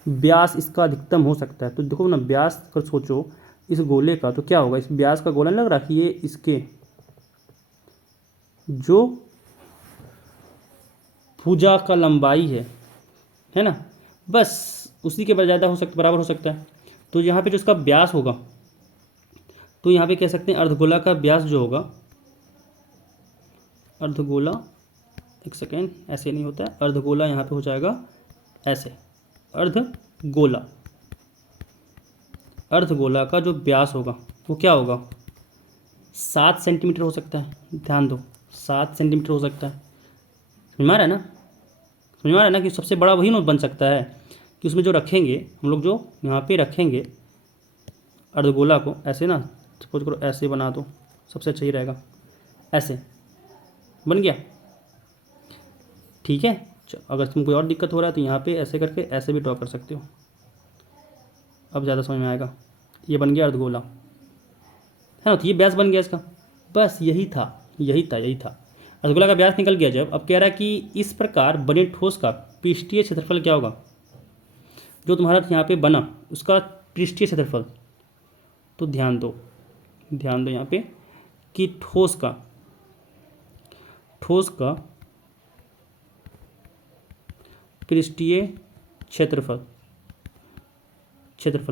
व्यास इसका अधिकतम हो सकता है। तो देखो ना, व्यास अगर सोचो इस गोले का, तो क्या होगा, इस व्यास का गोला नहीं लग रहा कि ये इसके जो भुजा का लंबाई है ना, बस उसी के ज़्यादा हो सकता, बराबर हो सकता है। तो यहाँ पे जो इसका व्यास होगा, तो यहाँ पे कह सकते हैं अर्धगोला का व्यास जो होगा, अर्धगोला, एक सेकेंड, ऐसे नहीं होता है, अर्धगोला यहाँ पे हो जाएगा ऐसे, अर्धगोला, अर्धगोला का जो व्यास होगा वो क्या होगा, 7 सेंटीमीटर हो सकता है। ध्यान दो, 7 सेंटीमीटर हो सकता है। समझ में आ रहा है ना, समझ में आ रहा है ना कि सबसे बड़ा वही नोट बन सकता है कि उसमें जो रखेंगे हम लोग, जो यहाँ पे रखेंगे अर्धगोला को ऐसे ना, सपोज करो ऐसे बना दो, सबसे अच्छा ही रहेगा, ऐसे बन गया। ठीक है, अगर तुम कोई और दिक्कत हो रहा है तो यहाँ पे ऐसे करके ऐसे भी ड्रॉ कर सकते हो, अब ज़्यादा समझ में आएगा। ये बन गया अर्धगोला, है ना, तो ये व्यास बन गया इसका, बस यही था अर्धगोला का व्यास निकल गया जब। अब कह रहा है कि इस प्रकार बने ठोस का पृष्ठीय क्षेत्रफल क्या होगा, जो तुम्हारा यहाँ पे बना उसका पृष्ठीय क्षेत्रफल। तो ध्यान दो यहाँ पे कि ठोस का पृष्ठीय क्षेत्रफल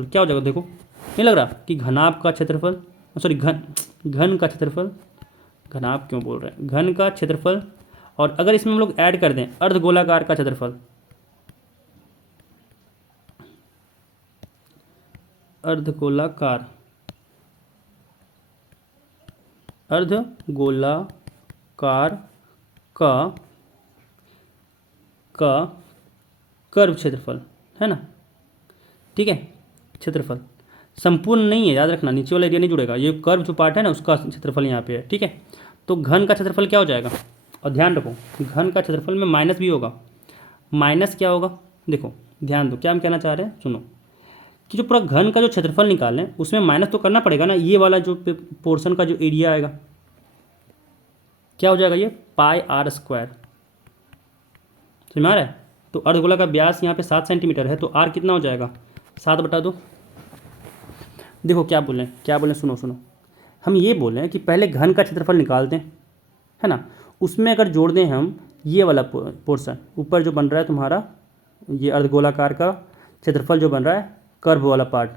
क्या हो जाएगा, देखो नहीं लग रहा कि घनाभ का क्षेत्रफल, सॉरी घन का क्षेत्रफल, घनाभ क्यों बोल रहे हैं, घन का क्षेत्रफल, और अगर इसमें हम लोग ऐड कर दें अर्धगोलाकार का क्षेत्रफल, अर्धगोलाकार, अर्धगोलाकार का कर्व क्षेत्रफल, है ना, ठीक है, क्षेत्रफल संपूर्ण नहीं है, याद रखना, नीचे वाला एरिया नहीं जुड़ेगा, ये कर्व जो पार्ट है ना उसका क्षेत्रफल यहाँ पे है, ठीक है। तो घन का क्षेत्रफल क्या हो जाएगा, और ध्यान रखो घन का क्षेत्रफल में माइनस भी होगा, माइनस क्या होगा, देखो ध्यान दो क्या हम कहना चाह रहे हैं, सुनो, कि जो पूरा घन का जो क्षेत्रफल निकालें उसमें माइनस तो करना पड़ेगा ना, ये वाला जो पोर्शन का जो एरिया आएगा क्या हो जाएगा, ये पाई आर स्क्वायर, समझ में आ रहा है। तो अर्धगोला का व्यास यहाँ पे 7 सेंटीमीटर है, तो आर कितना हो जाएगा 7/2। देखो क्या बोलें, सुनो सुनो, हम ये बोल रहे हैं कि पहले घन का क्षेत्रफल निकालते हैं, है ना, उसमें अगर जोड़ दें हम ये वाला पोर्शन ऊपर जो बन रहा है तुम्हारा, ये अर्धगोलाकार का क्षेत्रफल जो बन रहा है कर्व वाला पार्ट,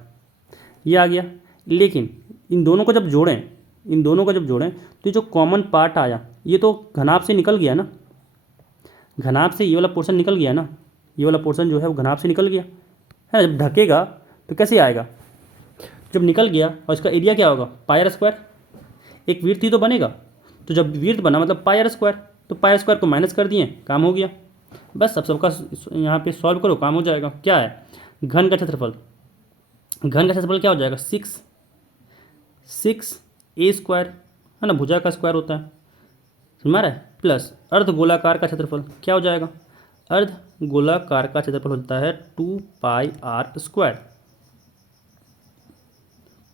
ये आ गया। लेकिन इन दोनों को जब जोड़ें, तो ये जो कॉमन पार्ट आया ये तो घनाभ से निकल गया ना, घनाभ से ये वाला पोर्शन निकल गया ना, ये वाला पोर्शन जो है वो घनाभ से निकल गया है ना। जब ढकेगा तो कैसे आएगा, जब निकल गया, और इसका एरिया क्या होगा पाई आर स्क्वायर, एक वृत्त ही तो बनेगा, तो जब वृत्त बना मतलब पाई आर स्क्वायर, तो पाई आर स्क्वायर को माइनस कर दिए, काम हो गया। बस अब सबका यहाँ पे सॉल्व करो, काम हो जाएगा। क्या है घन का क्षेत्रफल, क्या हो जाएगा 6a² है ना, भुजा का स्क्वायर होता है, समझ रहा है, प्लस अर्धगोलाकार का क्षेत्रफल क्या हो जाएगा, अर्धगोलाकार का क्षेत्रफल होता है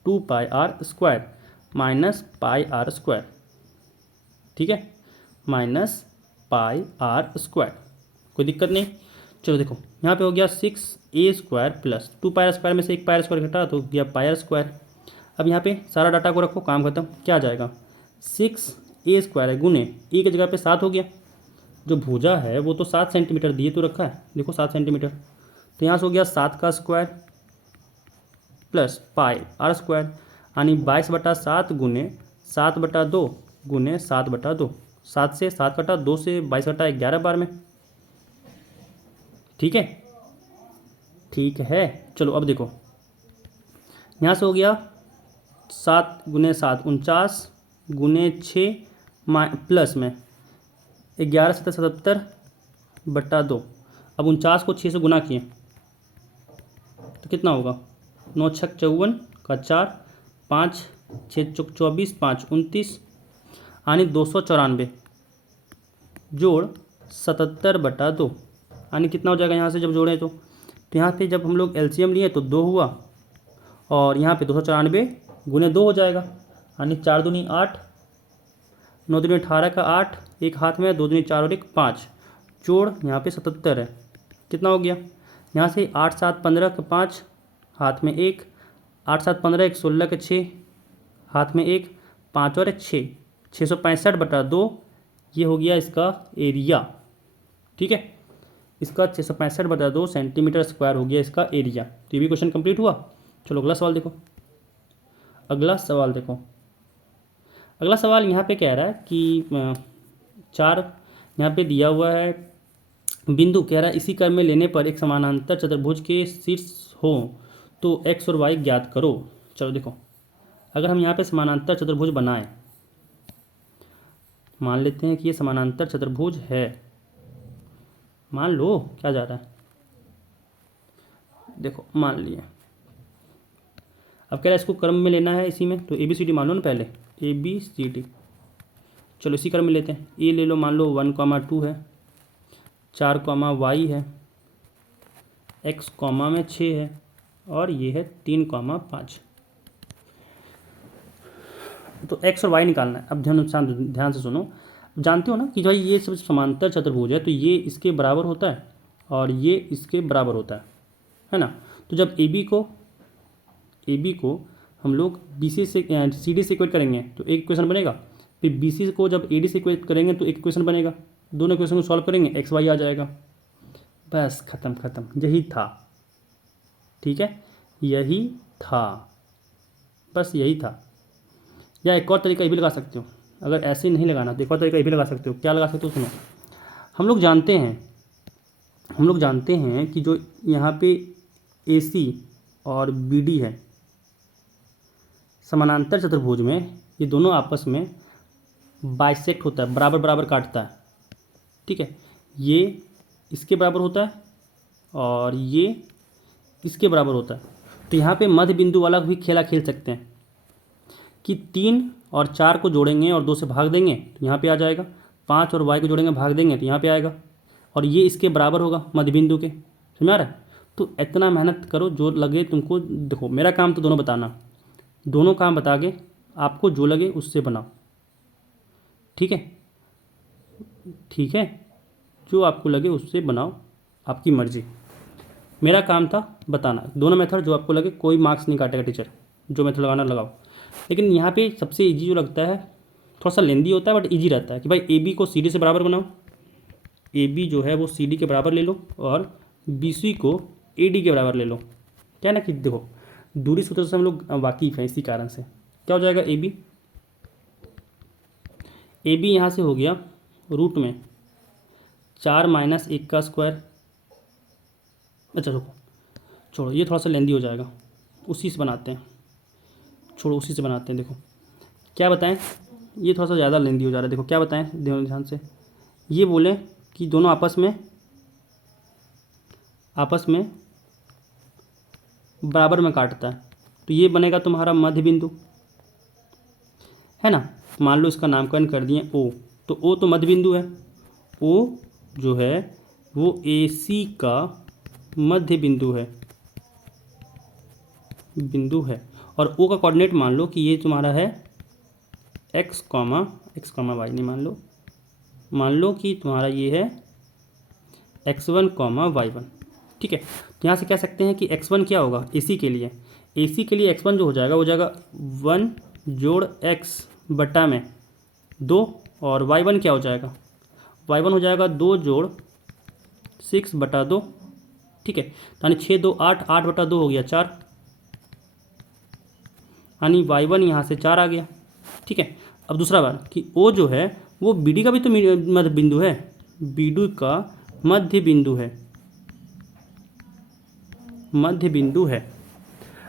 2πr² minus pi r square, ठीक है, माइनस पाई आर स्क्वायर, कोई दिक्कत नहीं। चलो देखो यहाँ पे हो गया 6a² प्लस 2πr² में से एक πr² घटा तो दिया πr²। अब यहाँ पे सारा डाटा को रखो, काम खत्म। क्या आ जाएगा 6a² है गुने ए की जगह पे 7 हो गया, जो भुजा है वो तो 7 सेंटीमीटर दिए तो रखा है, देखो 7 सेंटीमीटर, तो यहाँ से हो गया 7 का square plus pi r square, यानी 22/7 गुने 7/2 गुने 7/2, 7 से 7 कटा, 2 से 22/11 बार में, ठीक है, ठीक है। चलो अब देखो यहाँ से हो गया 7 गुने 7 49 गुने 6 प्लस में 11 7 77/2। अब 49 को 6 से गुना किए तो कितना होगा 9 6 54 का 4 5 6 24 5 29 यानी 294 जोड़ 77/2 यानी कितना हो जाएगा। यहाँ से जब जोड़ें तो यहाँ पे जब हम लोग एलसीएम लिए तो 2 हुआ, और यहाँ पे 294 गुने 2 हो जाएगा, यानी 4 दूनी 8, 9 दूनी 18 का 8, एक हाथ में 2 दूनी 4 और 1 5, जोड़ यहाँ पे 77 है, कितना हो गया यहाँ से 8 7 15 का 5 हाथ में 1, 8 7 15 1 16 का 6 हाथ में 1, 5 और 1 6, 665/2 ये हो गया इसका एरिया, ठीक है, इसका 665/2 सेंटीमीटर स्क्वायर हो गया इसका एरिया। तो ये भी क्वेश्चन कंप्लीट हुआ। चलो अगला सवाल देखो, अगला सवाल यहाँ पे कह रहा है कि 4 यहाँ पे दिया हुआ है बिंदु, कह रहा है इसी क्रम में लेने पर एक समानांतर चतुर्भुज के शीर्ष हो तो x और y ज्ञात करो। चलो देखो अगर हम यहाँ पे समानांतर चतुर्भुज बनाएं, मान लेते हैं कि ये समानांतर चतुर्भुज है, मान लो क्या जा रहा है, देखो मान लिए। अब कह रहा है इसको क्रम में लेना है इसी में, तो ABCD मान लो ना पहले, ABCD, चलो इसी क्रम में लेते हैं। ए ले लो, मान लो 1, 2 है, 4, y है, x, में 6 है, और ये है 3, 5। तो x और y निकालना है। अब ध्यान से सुनो, जानते हो ना कि भाई ये सब समांतर चतुर्भुज है, तो ये इसके बराबर होता है और ये इसके बराबर होता है ना। तो जब AB को हम लोग BC से CD से इक्वेट करेंगे तो एक इक्वेशन बनेगा, फिर BC को जब AD से इक्वेट करेंगे तो एक इक्वेशन बनेगा, दोनों इक्वेशन को सॉल्व करेंगे x y आ जाएगा, बस खत्म, यही था, ठीक है, यही था। बस यही था। या एक और तरीका ये भी लगा सकते हो, अगर ऐसे नहीं लगाना तो एक और तरीका ये भी लगा सकते हो। क्या लगा सकते हो, सुनो। हम लोग जानते हैं कि जो यहाँ पे AC और BD है, समानांतर चतुर्भुज में ये दोनों आपस में बाइसेक्ट होता है, बराबर बराबर काटता है। ठीक है, ये इसके बराबर होता है और ये इसके बराबर होता है। तो यहाँ पे मध्य बिंदु वाला भी खेला खेल सकते हैं कि 3 और 4 को जोड़ेंगे और 2 से भाग देंगे तो यहाँ पे आ जाएगा। 5 और y को जोड़ेंगे भाग देंगे तो यहाँ पे आएगा, और ये इसके बराबर होगा मध्य बिंदु के। समझ आ रहा है? तो इतना मेहनत करो जो लगे तुमको। देखो मेरा काम तो दोनों बताना, दोनों काम बता के आपको जो लगे उससे बनाओ। ठीक है, ठीक है, जो आपको लगे उससे बनाओ, आपकी मर्जी। मेरा काम था बताना दोनों मेथड, जो आपको लगे। कोई मार्क्स नहीं काटेगा टीचर, जो मेथड लगाना लगाओ। लेकिन यहाँ पे सबसे इजी जो लगता है, थोड़ा सा लेंदी होता है बट इजी रहता है, कि भाई AB को CD से बराबर बनाओ। AB जो है वो CD के बराबर ले लो और BC को AD के बराबर ले लो। क्या है ना कि देखो दूरी सूत्र से हम लोग वाकिफ़ हैं, इसी कारण से क्या हो जाएगा AB यहाँ से हो गया रूट में 4 - 1 का स्क्वायर। अच्छा रुको, छोड़ो ये थोड़ा सा लेंदी हो जाएगा, उसी से बनाते हैं। छोड़ो उसी से बनाते हैं। देखो क्या बताएं, ये थोड़ा सा ज़्यादा लेंदी हो जा रहा है। देखो क्या बताएं ध्यान से, ये बोले कि दोनों आपस में बराबर में काटता है, तो ये बनेगा तुम्हारा मध्य बिंदु, है ना। मान लो इसका नामकरण कर दिए O, तो O तो मध्य बिंदु है। O जो है वो AC का मध्य बिंदु है, और O का कोऑर्डिनेट मान लो कि ये तुम्हारा है x, y नहीं, मान लो कि तुम्हारा ये है x1, y1। ठीक है, तो यहाँ से कह सकते हैं कि x1 क्या होगा AC के लिए। AC के लिए x1 जो हो जाएगा 1 जोड़ x बटा में 2, और y1 क्या हो जाएगा, y1 हो जाएगा 2 जोड़ 6 बटा 2। ठीक है, यानी 6 2 8, 8 बटा 2 हो गया 4, यानी y1 यहाँ से 4 आ गया। ठीक है, अब दूसरा बार कि O जो है वो BD का भी तो मध्य बिंदु है, BD का मध्य बिंदु है।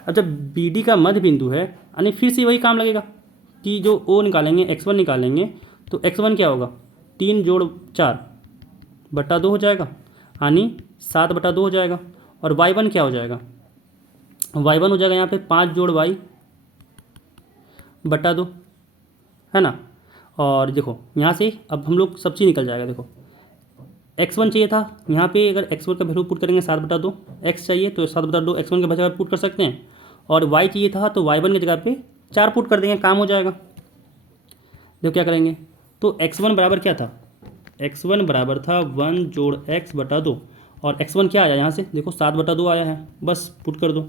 अब जब BD का मध्य बिंदु है, यानी फिर से वही काम लगेगा कि जो O निकालेंगे, x1 निकालेंगे, तो x1 क्या होगा 3 जोड़ 4 बटा 2 हो जाएगा, यानी 7 बटा 2 हो जाएगा। और y1 क्या हो जाएगा, y1 हो जाएगा यहाँ पे 5 जोड़ y बटा 2, है ना। और देखो यहाँ से अब हम लोग सब चीज़ निकल जाएगा। देखो x1 चाहिए था, यहाँ पे अगर x1 का वैल्यू पुट करेंगे 7 बटा 2, x चाहिए तो 7 बटा 2 x1 के जगह पुट कर सकते हैं, और y चाहिए था तो y1 की जगह पे 4 पुट कर देंगे, काम हो जाएगा। देखो क्या करेंगे, तो x1 बराबर क्या था, x1 बराबर था 1 जोड़ x बटा 2, और x1 क्या आया यहाँ से, देखो 7 बटा 2 आया है, बस पुट कर दो।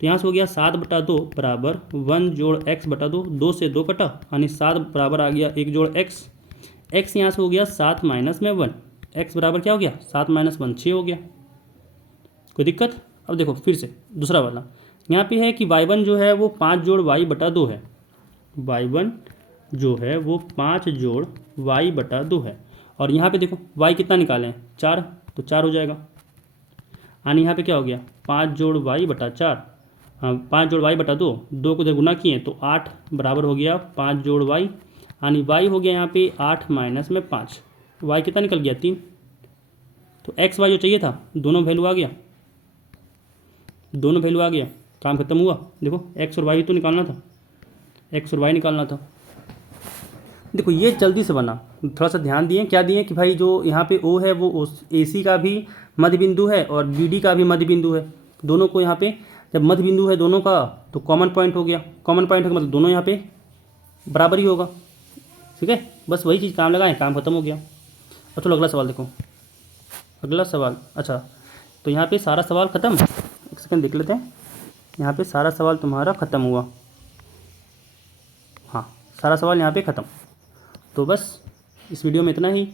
तो यहाँ से हो गया 7 बटा 2 बराबर 1 जोड़ x बटा 2, 2 से 2 कटा, यानी 7 बराबर आ गया 1 जोड़ x यहाँ से हो गया 7 माइनस में 1, x बराबर क्या हो गया 7 माइनस 1 6 हो गया। कोई दिक्कत। अब देखो फिर से दूसरा वाला, यहाँ पे है कि y1 जो है वो 5 जोड़ y बटा 2 है, y1 जो है वो 5 जोड़ y बटा 2 है, और यहाँ पे देखो y कितना निकालें 4, तो 4 हो जाएगा, यानी यहाँ पे क्या हो गया 5 जोड़ y बटा 4, हाँ 5 जोड़ y बटा 2, 2 को इधर गुना किए तो 8 बराबर हो गया 5 जोड़ y, यानी y हो गया यहाँ पे 8 माइनस में 5, y कितना निकल गया 3। तो x y जो चाहिए था दोनों वैल्यू आ गया, काम खत्म हुआ। देखो x और y तो निकालना था, x और y निकालना था। देखो ये जल्दी से बना, थोड़ा सा ध्यान दिए, क्या दिए कि भाई जो यहाँ पे O है वो AC का भी मध्य बिंदु है और BD का भी मध्य बिंदु है। दोनों को यहाँ पे जब मध्य बिंदु है दोनों का तो कॉमन पॉइंट हो गया, कॉमन पॉइंट का मतलब दोनों यहाँ पे बराबर ही होगा। ठीक है, बस वही चीज़ काम लगाएं, काम खत्म हो गया। और चलो अगला सवाल देखो, अगला सवाल। अच्छा तो यहाँ पे सारा सवाल ख़त्म, एक सेकंड देख लेते हैं, यहाँ पे सारा सवाल तुम्हारा ख़त्म हुआ, हाँ सारा सवाल यहाँ पे ख़त्म। तो बस इस वीडियो में इतना ही,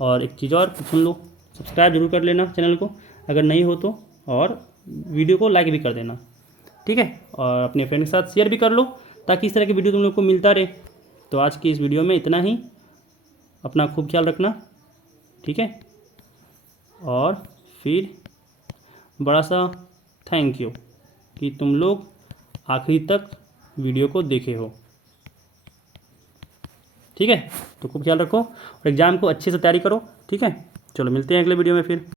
और एक चीज़ और सुन लो, सब्सक्राइब जरूर कर लेना चैनल को अगर नहीं हो तो, और वीडियो को लाइक भी कर देना। ठीक है, और अपने फ्रेंड के साथ शेयर भी कर लो ताकि इस तरह की वीडियो तुम लोग को मिलता रहे। तो आज की इस वीडियो में इतना ही। अपना खूब ख्याल रखना, ठीक है। और फिर बड़ा सा थैंक यू कि तुम लोग आखिरी तक वीडियो को देखे हो, ठीक है। तो खूब ख्याल रखो और एग्ज़ाम को अच्छे से तैयारी करो, ठीक है। चलो मिलते हैं अगले वीडियो में फिर।